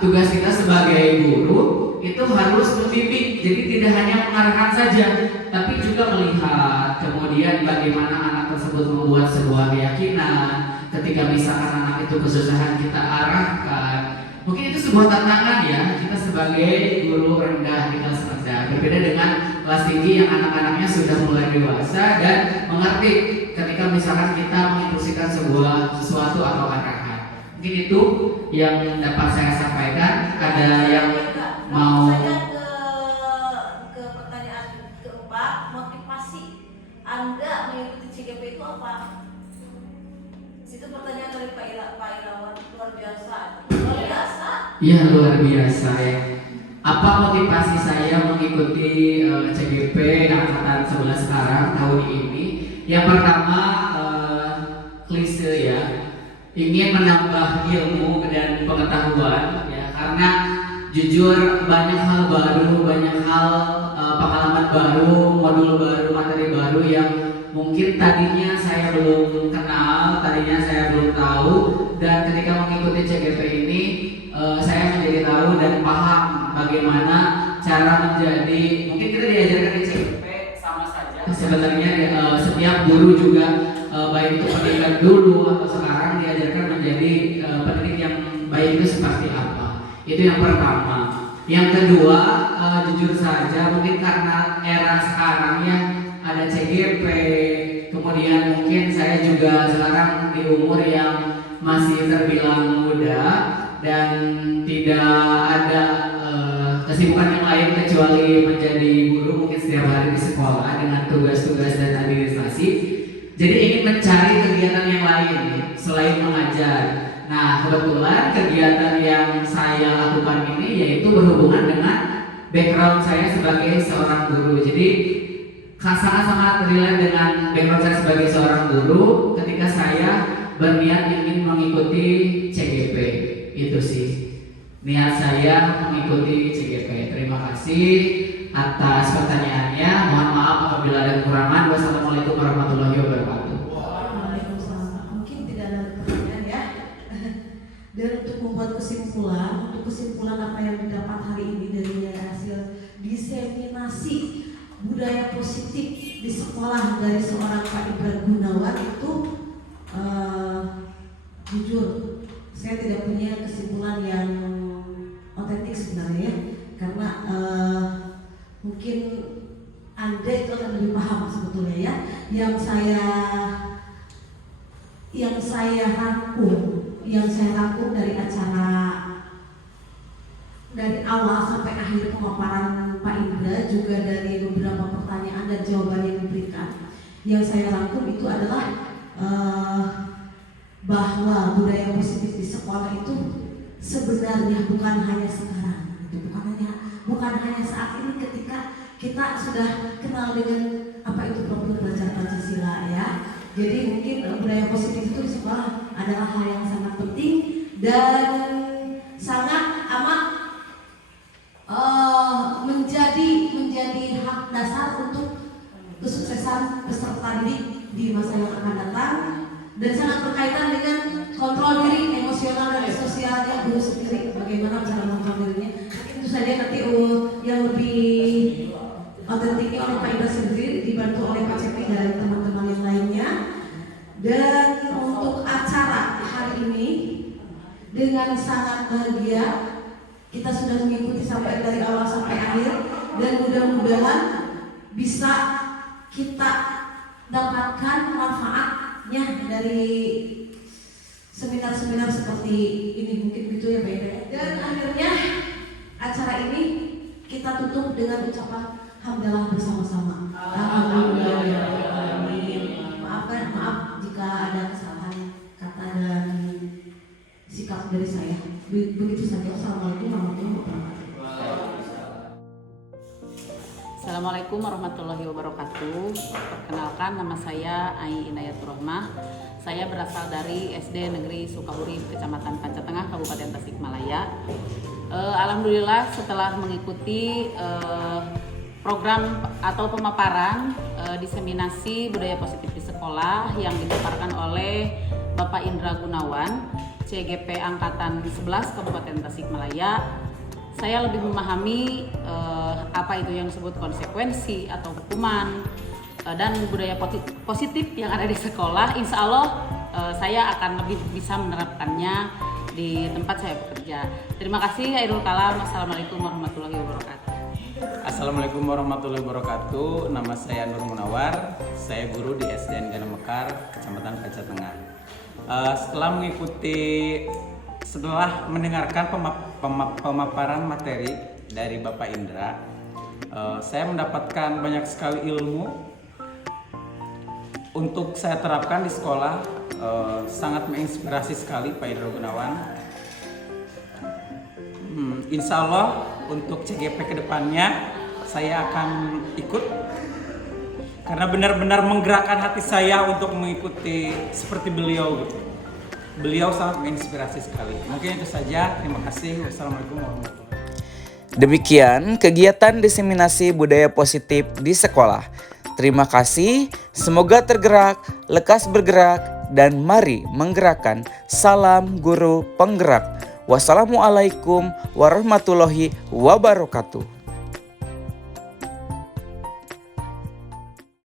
tugas kita sebagai guru itu harus membimbing, jadi tidak hanya mengarahkan saja, tapi juga melihat kemudian bagaimana anak tersebut membuat sebuah keyakinan. Ketika misalkan anak itu kesusahan kita arahkan. Mungkin itu sebuah tantangan ya, kita sebagai guru rendah di kelas rendah. Berbeda dengan kelas tinggi yang anak-anaknya sudah mulai dewasa dan mengerti ketika misalkan kita menginstruksikan sesuatu atau arahan. Mungkin itu yang dapat saya sampaikan. Ada yang mau? Saya ke pertanyaan keempat, motivasi Anda mengikuti CGP itu apa? Itu pertanyaan dari Pak Irawan, luar biasa. Luar biasa? Iya, luar biasa ya. Apa motivasi saya mengikuti CGP angkatan 11 sekarang tahun ini? Yang pertama, klise ya, ingin menambah ilmu dan pengetahuan ya, karena jujur banyak hal baru, banyak hal pengalaman baru, modul baru, materi baru yang mungkin tadinya saya belum kenal, tadinya saya belum tahu, dan ketika mengikuti CGP ini saya menjadi tahu dan paham bagaimana cara menjadi, mungkin kita diajarkan di CGP sama saja sebenarnya setiap guru juga baik itu pendidikan dulu atau sekarang diajarkan menjadi pendidik yang baik itu seperti apa. Itu yang pertama. Yang kedua, jujur saja mungkin karena era sekarang ya ada CGP, kemudian mungkin saya juga sekarang di umur yang masih terbilang muda dan tidak ada kesibukan yang lain kecuali menjadi guru mungkin setiap hari di sekolah dengan tugas-tugas dan administrasi. Jadi ingin mencari kegiatan yang lain selain mengajar. Nah, kebetulan kegiatan yang saya lakukan ini yaitu berhubungan dengan background saya sebagai seorang guru. Jadi sangat-sangat relate dengan background saya sebagai seorang guru ketika saya berniat ingin mengikuti CGP. Itu sih niat saya mengikuti CGP. Terima kasih atas pertanyaannya. Mohon maaf apabila ada kekurangan. Wassalamualaikum warahmatullahi wabarakatuh. Waalaikumsalam. Mungkin tidak ada pertanyaan ya. Dan untuk membuat kesimpulan, apa yang didapat hari ini dari hasil diseminasi budaya positif di sekolah dari seorang Pak Indra Gunawan itu jujur saya tidak punya kesimpulan yang otentik sebenarnya, karena mungkin Anda itu akan lebih paham sebetulnya ya. Yang saya rangkum dari acara dari awal sampai akhir pemaparan Pak Indra, juga dari beberapa pertanyaan dan jawaban yang diberikan, yang saya rangkum itu adalah bahwa budaya positif di sekolah itu sebenarnya bukan hanya sekarang, bukan hanya saat ini ketika kita sudah kenal dengan apa itu program belajar Pancasila ya. Jadi mungkin budaya positif itu di sekolah adalah hal yang sangat penting dan sangat amat menjadi hak dasar untuk kesuksesan peserta didik di masa yang akan datang, dan sangat berkaitan dengan kontrol diri emosional dan sosialnya guru sendiri, bagaimana cara mengontrol dirinya. Itu saja nanti yang lebih otentiknya oleh Pak Indra sendiri, dibantu oleh Pak Cepi dan teman-teman yang lainnya. Dan untuk acara hari ini dengan sangat bahagia kita sudah mengikuti sampai dari awal sampai akhir, dan mudah-mudahan bisa kita dapatkan manfaatnya dari seminar-seminar seperti ini, mungkin gitu ya Pak Indra. Dan akhirnya acara ini kita tutup dengan ucapan hamdalah bersama-sama. Alhamdulillah. Maaf jika ada kesalahan kata dan sikap dari saya. Begitu saja. Assalamualaikum warahmatullahi wabarakatuh. Assalamualaikum warahmatullahi wabarakatuh. Perkenalkan, nama saya Ai Inayatur Rahmah. Saya berasal dari SD Negeri Sukaurip, Kecamatan Pancatengah, Kabupaten Tasikmalaya. Alhamdulillah setelah mengikuti program atau pemaparan diseminasi budaya positif di sekolah yang dipaparkan oleh Bapak Indra Gunawan, CGP Angkatan 11 Kabupaten Tasikmalaya, saya lebih memahami apa itu yang disebut konsekuensi atau hukuman dan budaya positif yang ada di sekolah. Insya Allah saya akan lebih bisa menerapkannya di tempat saya bekerja. Terima kasih. Khairul kalam. Wassalamualaikum warahmatullahi wabarakatuh. Assalamualaikum warahmatullahi wabarakatuh. Nama saya Nur Munawar. Saya guru di SDN Gana Mekar, Kecamatan Kaca Tengah. Setelah mendengarkan pemaparan materi dari Bapak Indra, saya mendapatkan banyak sekali ilmu untuk saya terapkan di sekolah. Sangat menginspirasi sekali Pak Indra Gunawan. Insya Allah untuk CGP kedepannya saya akan ikut karena benar-benar menggerakkan hati saya untuk mengikuti seperti beliau gitu. Beliau sangat menginspirasi sekali. Mungkin itu saja. Terima kasih. Wassalamualaikum warahmatullahi wabarakatuh. Demikian kegiatan diseminasi budaya positif di sekolah. Terima kasih, semoga tergerak, lekas bergerak, dan mari menggerakkan. Salam guru penggerak. Wassalamualaikum warahmatullahi wabarakatuh.